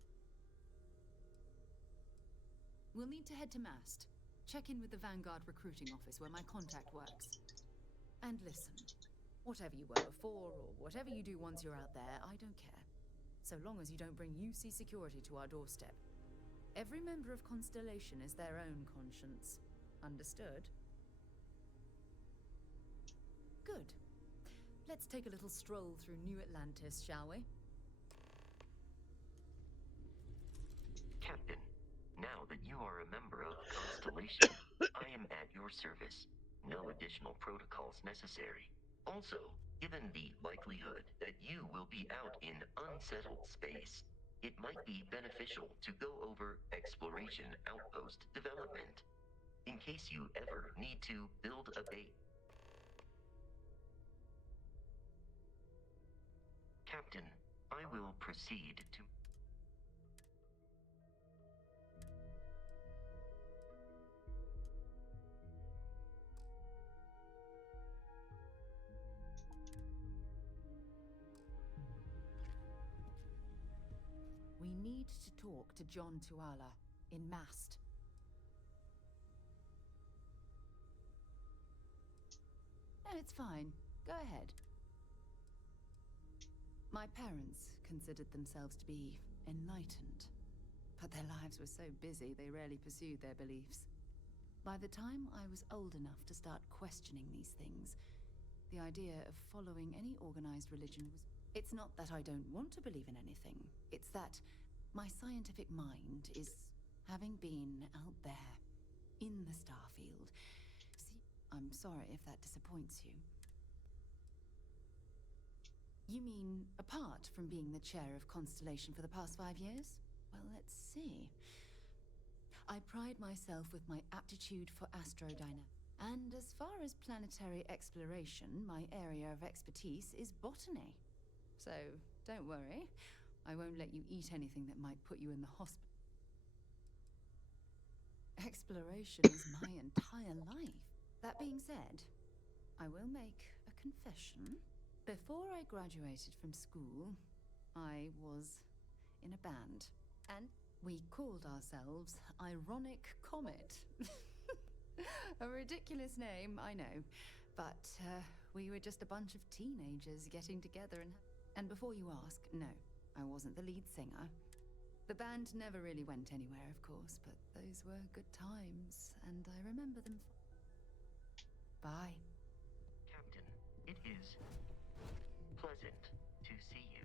We'll need to head to Mast. Check in with the Vanguard recruiting office where my contact works. And listen, whatever you were before or whatever you do once you're out there, I don't care. So long as you don't bring UC security to our doorstep. Every member of Constellation is their own conscience. Understood? Good. Let's take a little stroll through New Atlantis, shall we? Captain, now that you are a member of Constellation, I am at your service. No additional protocols necessary. Also, given the likelihood that you will be out in unsettled space, it might be beneficial to go over exploration outpost development, in case you ever need to build a base. Captain, I will proceed to... We need to talk to John Tuala in Mast. No, it's fine. Go ahead. My parents considered themselves to be enlightened, but their lives were so busy they rarely pursued their beliefs. By the time I was old enough to start questioning these things, the idea of following any organized religion was... It's not that I don't want to believe in anything. It's that my scientific mind is, having been out there, in the Starfield. See, I'm sorry if that disappoints you. You mean, apart from being the chair of Constellation for the past 5 years? Well, let's see. I pride myself with my aptitude for astrodynamics. And as far as planetary exploration, my area of expertise is botany. So, don't worry. I won't let you eat anything that might put you in the hospital. Exploration is my entire life. That being said, I will make a confession. Before I graduated from school, I was in a band. And we called ourselves Ironic Comet. A ridiculous name, I know. But we were just a bunch of teenagers getting together and before you ask, no, I wasn't the lead singer. The band never really went anywhere, of course, but those were good times, and I remember them. Bye. Captain, it is pleasant to see you.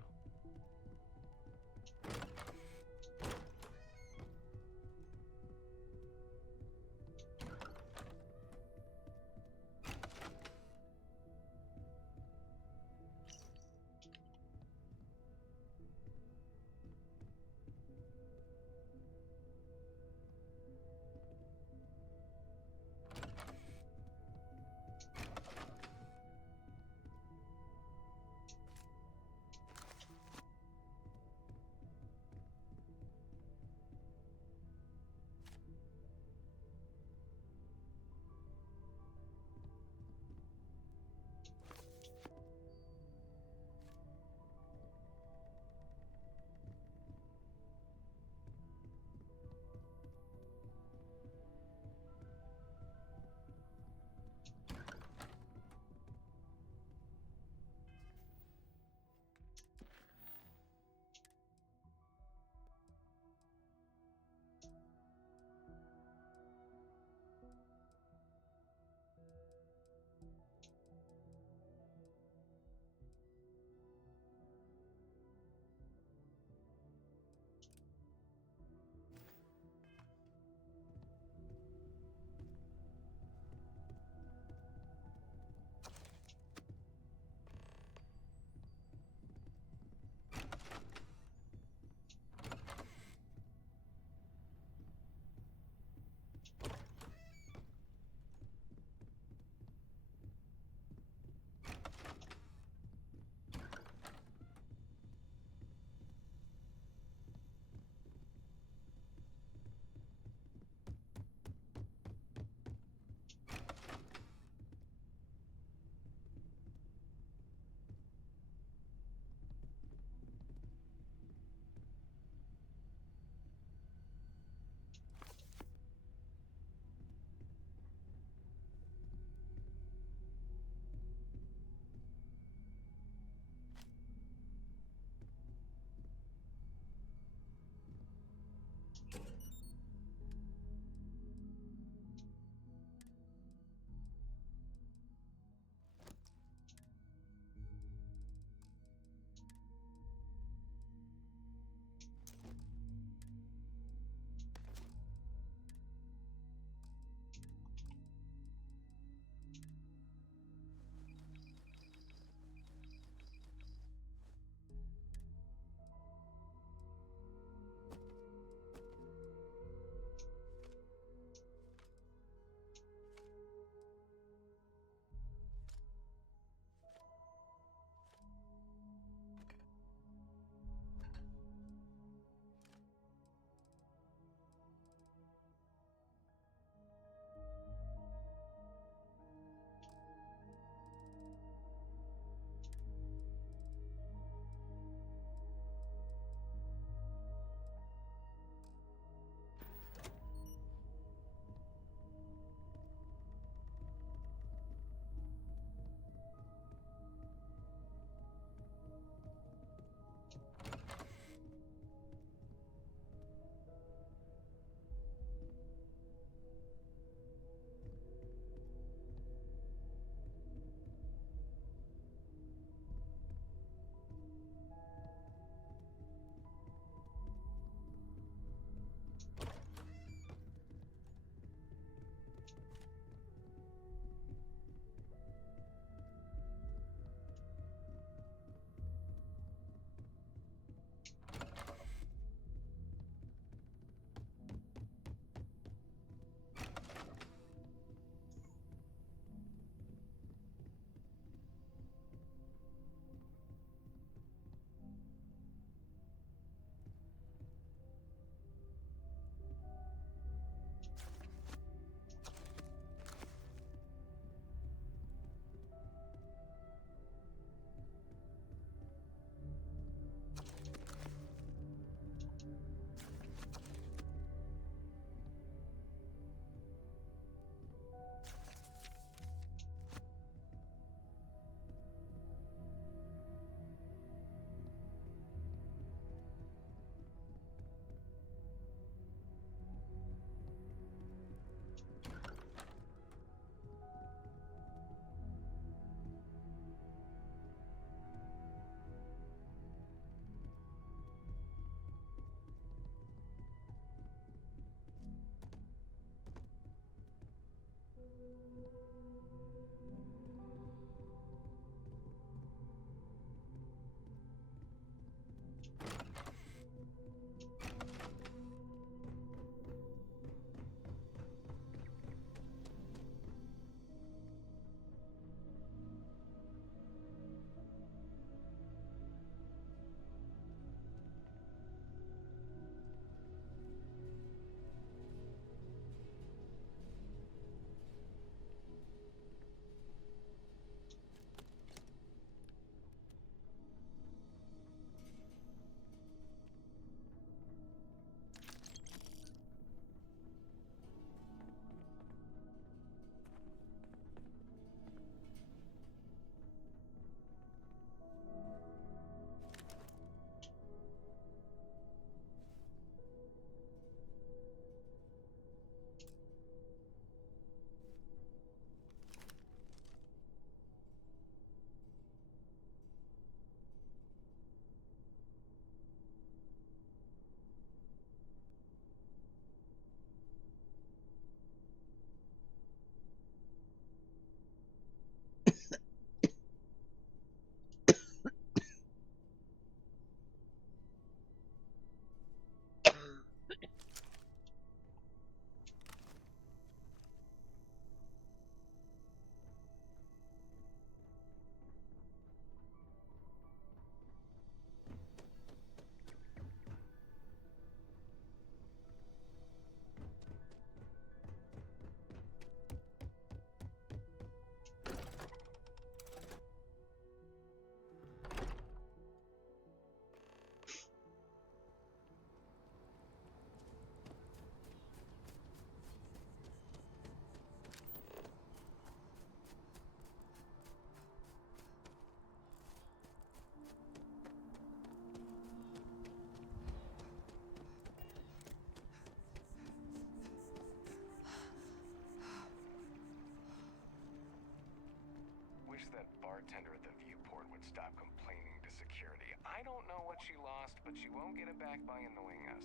bartender at the viewport would stop complaining to security. I don't know what she lost, but she won't get it back by annoying us.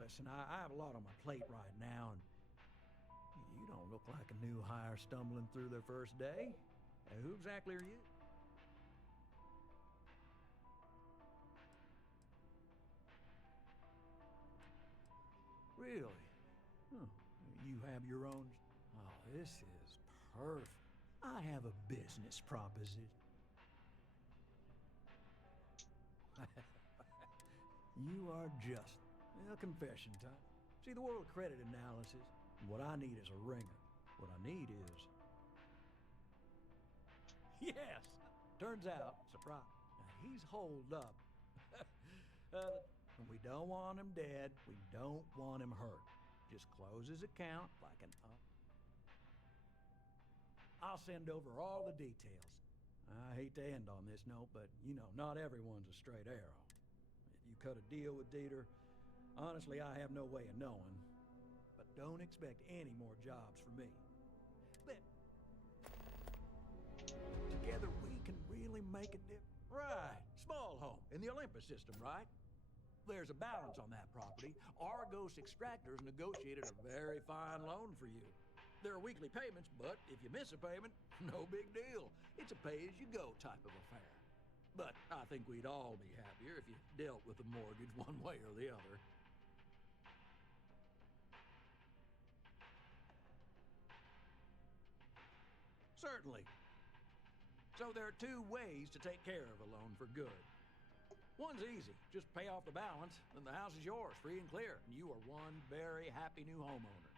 Listen, I have a lot on my plate right now, and you don't look like a new hire stumbling through their first day. Who exactly are you? Really? Huh. You have your own... Oh, this is perfect. I have a business proposition. You are just... Well, confession time. See, the World Credit Analysis, what I need is a ringer. What I need is... Yes! Turns out, surprise, now he's holed up. We don't want him dead. We don't want him hurt. Just close his account like an... I'll send over all the details. I hate to end on this note, but, you know, not everyone's a straight arrow. If you cut a deal with Dieter, honestly, I have no way of knowing. But don't expect any more jobs from me. But together we can really make a difference. Right. Small home in the Olympus system, right? There's a balance on that property. Argos Extractors negotiated a very fine loan for you. There are weekly payments, but if you miss a payment, no big deal. It's a pay-as-you-go type of affair. But I think we'd all be happier if you dealt with the mortgage one way or the other. Certainly. So there are two ways to take care of a loan for good. One's easy. Just pay off the balance, and the house is yours, free and clear, and you are one very happy new homeowner.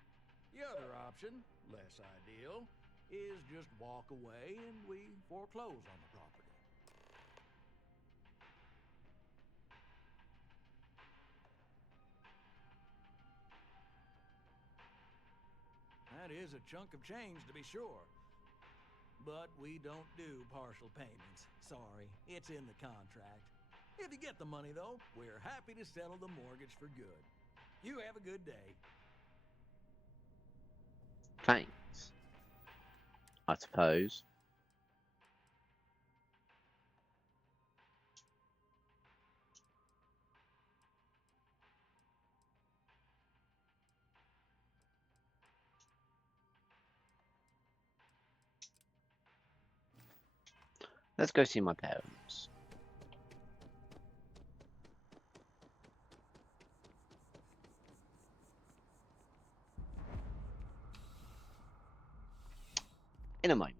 The other option, less ideal, is just walk away and we foreclose on the property. That is a chunk of change, to be sure. But we don't do partial payments. Sorry, it's in the contract. If you get the money, though, we're happy to settle the mortgage for good. You have a good day. Thanks, I suppose. Let's go see my parents. In a moment,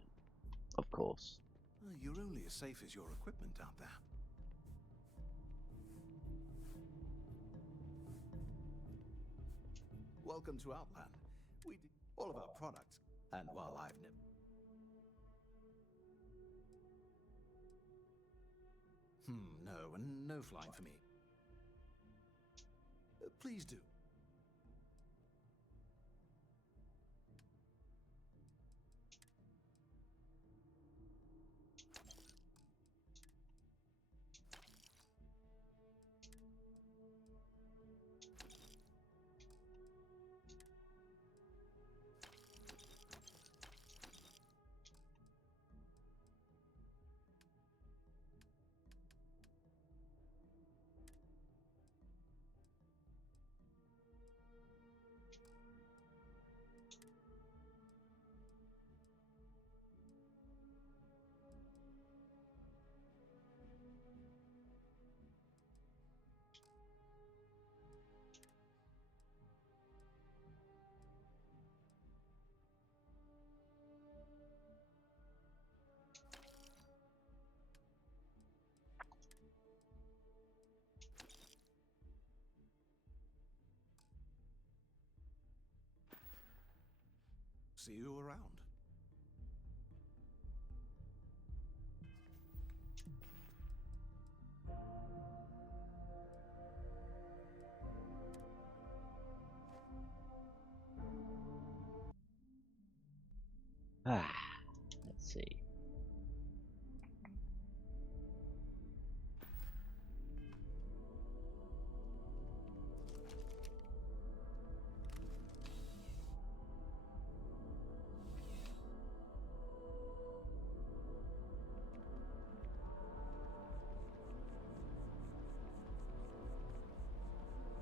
of course. You're only as safe as your equipment out there. Welcome to Outland. We do all of our products, and while I've never... no flying for me. Please do. See you around. Let's see.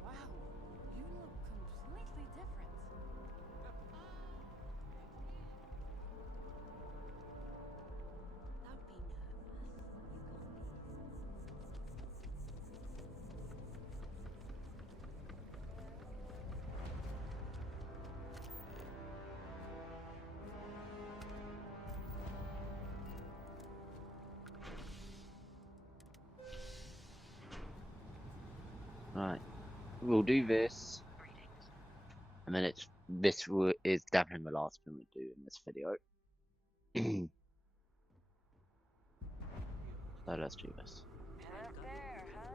Wow, you look completely different. Don't be nervous. Right, we'll do this, and then is definitely the last thing we do in this video. So let's do this. Up there, huh?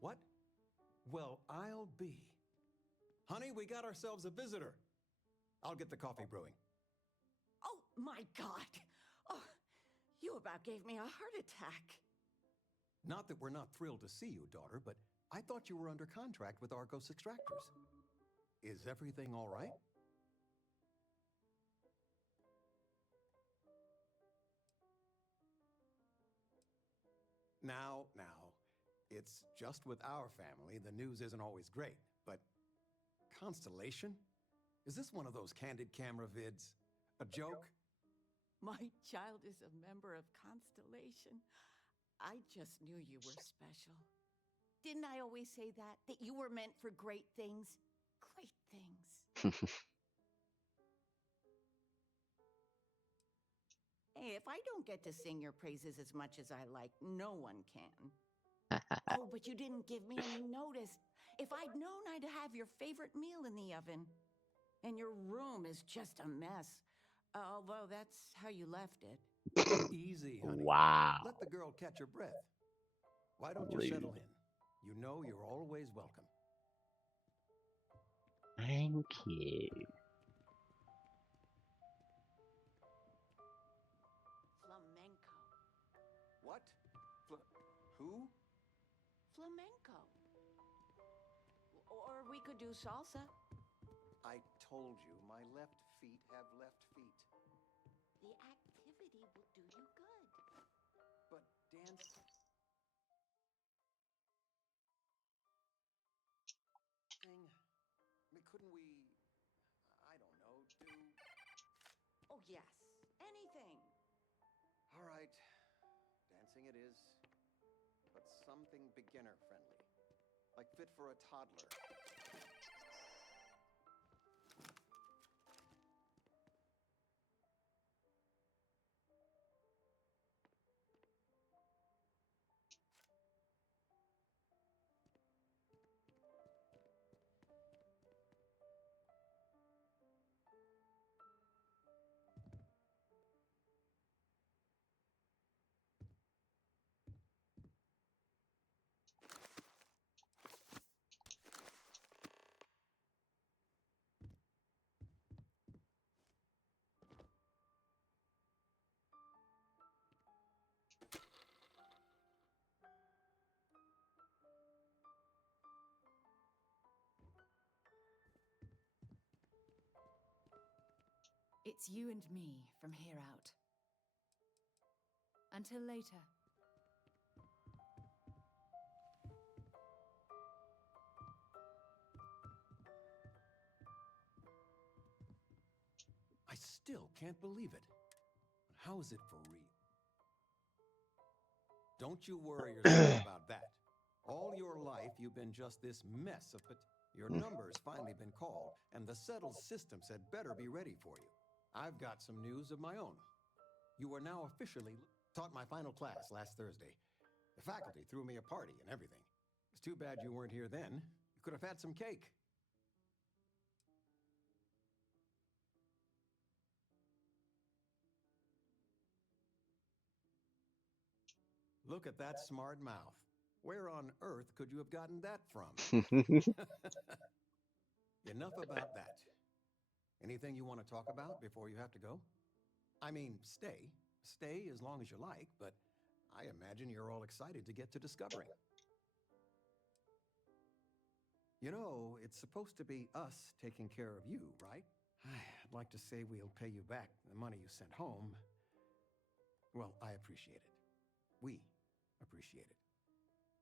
What? Well, I'll be. Honey, we got ourselves a visitor. I'll get the coffee brewing. Oh, my God. Oh, you about gave me a heart attack. Not that we're not thrilled to see you, daughter, but I thought you were under contract with Argos Extractors. Is everything all right? Now, it's just with our family. The news isn't always great, but Constellation? Is this one of those candid camera vids? A joke? My child is a member of Constellation. I just knew you were special. Didn't I always say that? That you were meant for great things? Great things. Hey, if I don't get to sing your praises as much as I like, no one can. Oh, but you didn't give me any notice. If I'd known I'd have your favorite meal in the oven. And your room is just a mess. Although that's how you left it. Easy, honey. Wow. Let the girl catch her breath. Why don't you Rude. settle in? You know you're always welcome. Thank you. Flamenco. What? Who? Flamenco. Or we could do salsa. I told you, my left feet have left feet. The activity will do you good. But dance... Couldn't we... I don't know, do... Oh, yes. Anything. All right. Dancing it is. But something beginner-friendly. Like fit for a toddler. It's you and me from here out. Until later. I still can't believe it. How is it for real? Don't you worry yourself about that. All your life, you've been just this mess of your number's finally been called, and the settled systems had better be ready for you. I've got some news of my own. You are now officially taught my final class last Thursday. The faculty threw me a party and everything. It's too bad you weren't here then. You could have had some cake. Look at that smart mouth. Where on earth could you have gotten that from? Enough about that. Anything you want to talk about before you have to go? I mean, stay. Stay as long as you like, but I imagine you're all excited to get to Discovery. You know, it's supposed to be us taking care of you, right? I'd like to say we'll pay you back the money you sent home. Well, I appreciate it. We appreciate it.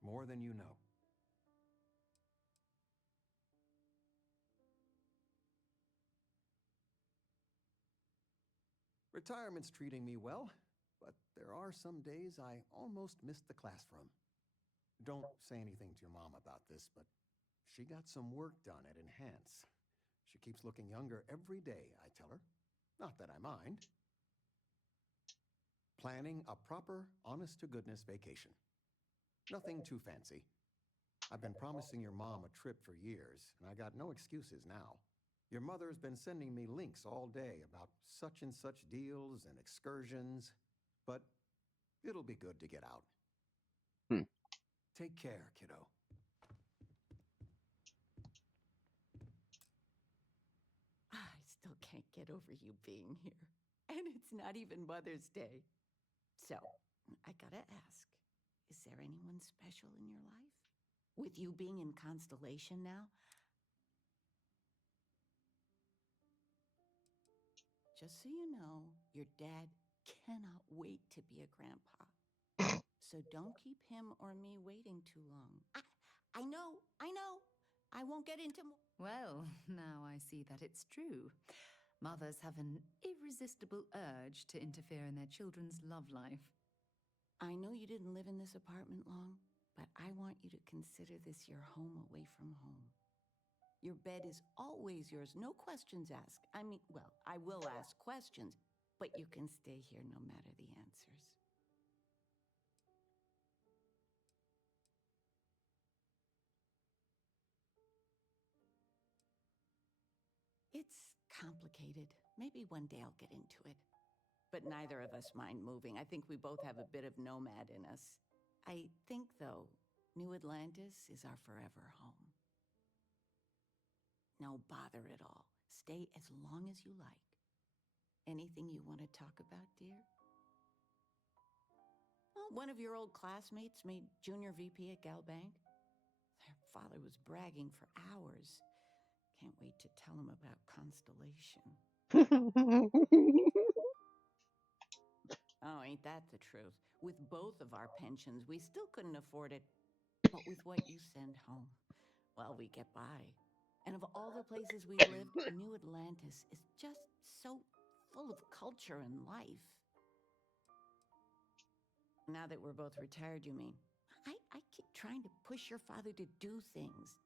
More than you know. Retirement's treating me well, but there are some days I almost missed the classroom. Don't say anything to your mom about this, but she got some work done at Enhance. She keeps looking younger every day, I tell her. Not that I mind. Planning a proper, honest-to-goodness vacation. Nothing too fancy. I've been promising your mom a trip for years, and I got no excuses now. Your mother's been sending me links all day about such and such deals and excursions, but it'll be good to get out. Take care, kiddo. I still can't get over you being here. And it's not even Mother's Day. So, I gotta ask, is there anyone special in your life? With you being in Constellation now? Just so you know, your dad cannot wait to be a grandpa. So don't keep him or me waiting too long. I know. I won't get into more. Well, now I see that it's true. Mothers have an irresistible urge to interfere in their children's love life. I know you didn't live in this apartment long, but I want you to consider this your home away from home. Your bed is always yours, no questions asked. I mean, well, I will ask questions, but you can stay here no matter the answers. It's complicated. Maybe one day I'll get into it. But neither of us mind moving. I think we both have a bit of nomad in us. I think, though, New Atlantis is our forever home. No bother at all. Stay as long as you like. Anything you want to talk about, dear? Well, one of your old classmates made junior VP at Galbank. Their father was bragging for hours. Can't wait to tell him about Constellation. Oh, ain't that the truth? With both of our pensions, we still couldn't afford it. But with what you send home, well, we get by. And of all the places we've lived, New Atlantis is just so full of culture and life. Now that we're both retired, you mean? I keep trying to push your father to do things.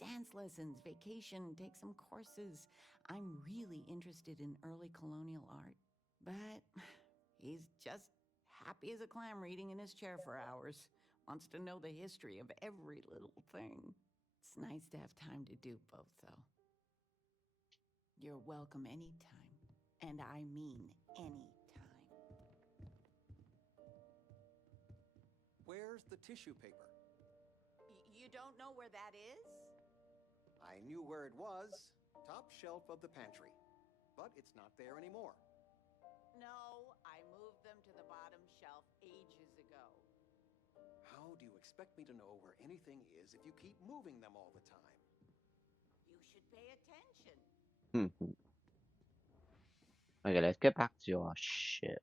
Dance lessons, vacation, take some courses. I'm really interested in early colonial art. But he's just happy as a clam reading in his chair for hours. Wants to know the history of every little thing. It's nice to have time to do both, though. You're welcome anytime. And I mean anytime. Where's the tissue paper? You don't know where that is? I knew where it was. Top shelf of the pantry. But it's not there anymore. No, I moved them to the bottom shelf ages ago. How do you expect me to know where anything is if you keep moving them all the time? You should pay attention. Okay, let's get back to our ship.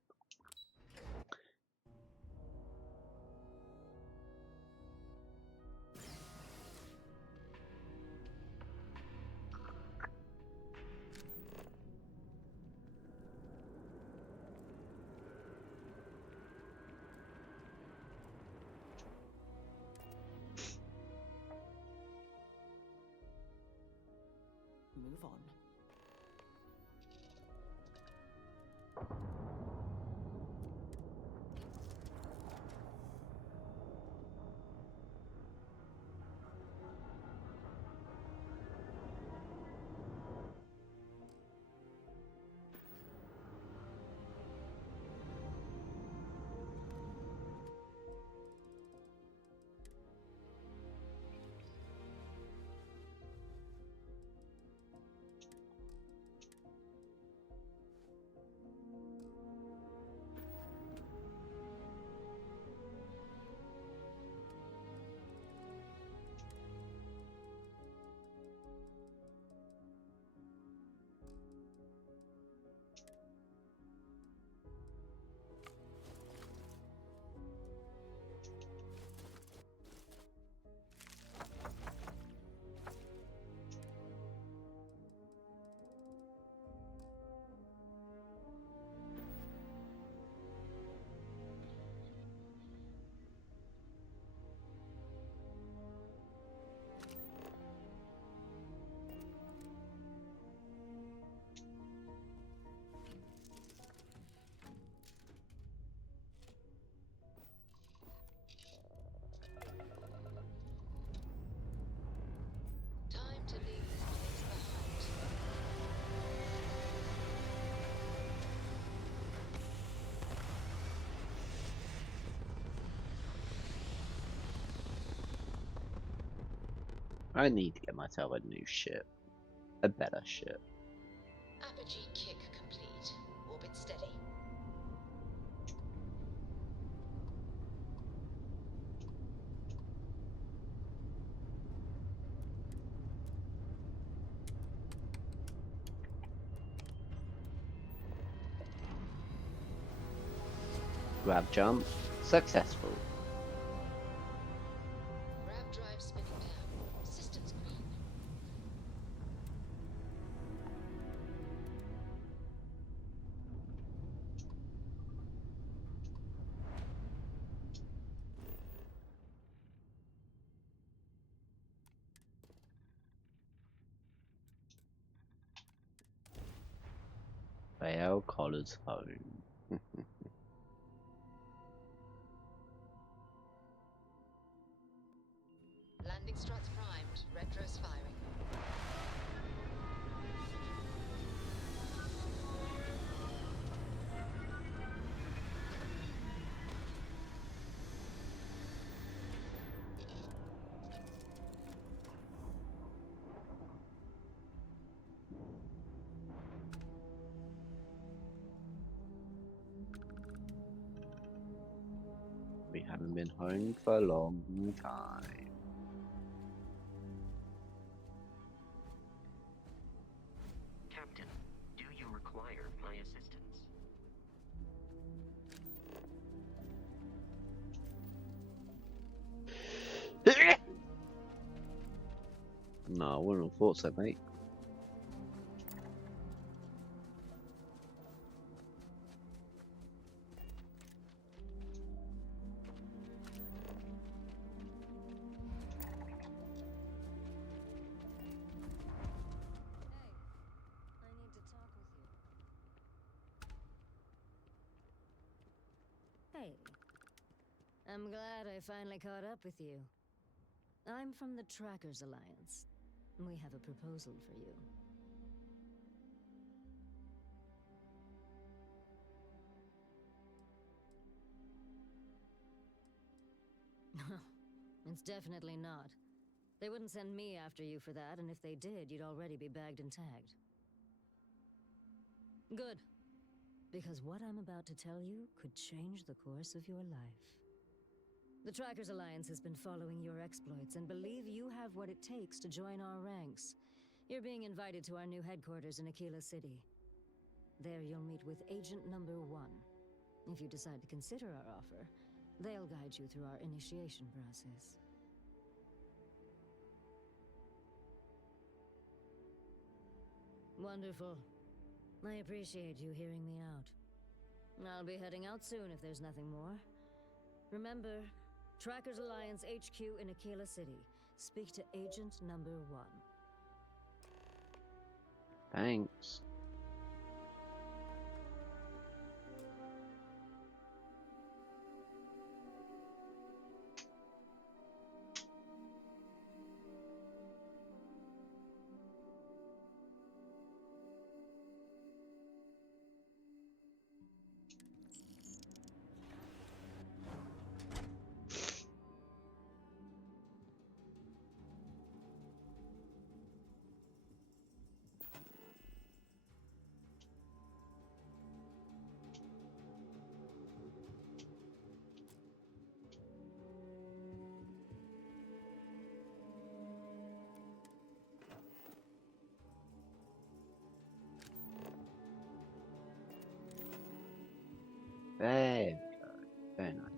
move on. Time to leave this place behind. I need to get myself a new ship. A better ship. Apogee kick complete. Orbit steady. Grab jump. Successful. Grav drive spinning down. Systems green. Fail Collar's home. Landing struts primed. Retros firing. We haven't been home for a long time. Captain, do you require my assistance? No, I wouldn't have thought so, mate. I need to talk with you. Hey. I'm glad I finally caught up with you. I'm from the Trackers Alliance. We have a proposal for you. It's definitely not. They wouldn't send me after you for that, and if they did, you'd already be bagged and tagged. Good. Because what I'm about to tell you could change the course of your life. The Trackers Alliance has been following your exploits and believe you have what it takes to join our ranks. You're being invited to our new headquarters in Aquila City. There you'll meet with Agent Number 1. If you decide to consider our offer, they'll guide you through our initiation process. Wonderful. I appreciate you hearing me out. I'll be heading out soon if there's nothing more. Remember, Trackers Alliance HQ in Aquila City. Speak to Agent Number 1. Thanks. There we go. Very nice.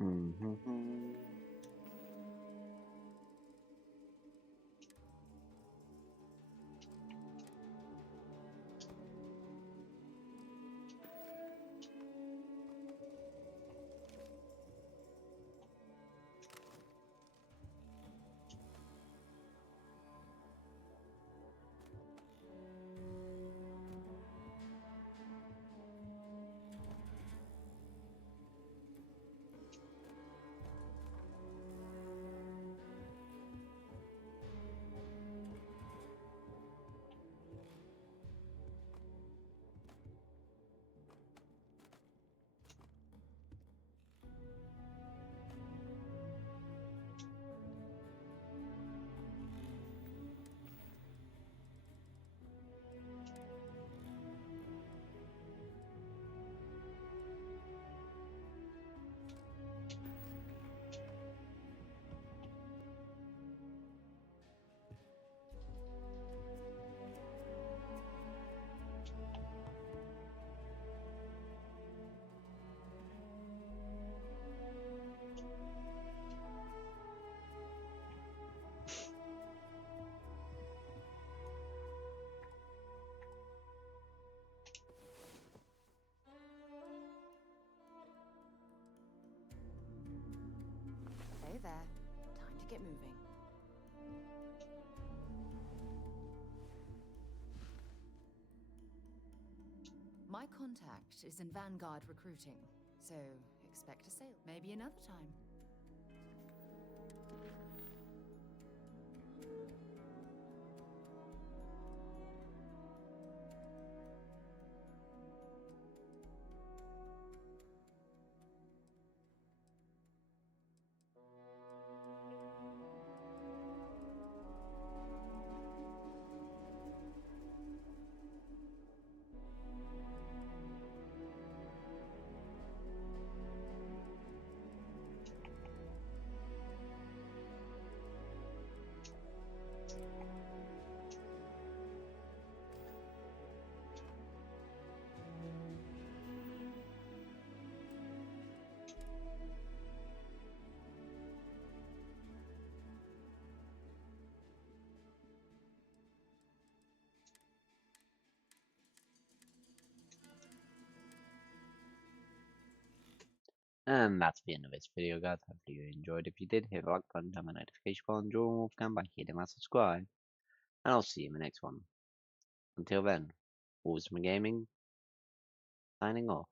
Mm-hmm. Hey there. Time to get moving. My contact is in Vanguard recruiting, so expect a sale. Maybe another time. And that's the end of this video, guys. Hopefully you enjoyed. If you did, hit the like button, turn the notification button, join Wolfgang by hitting that subscribe. And I'll see you in the next one. Until then, WolfsbaneGaming, signing off.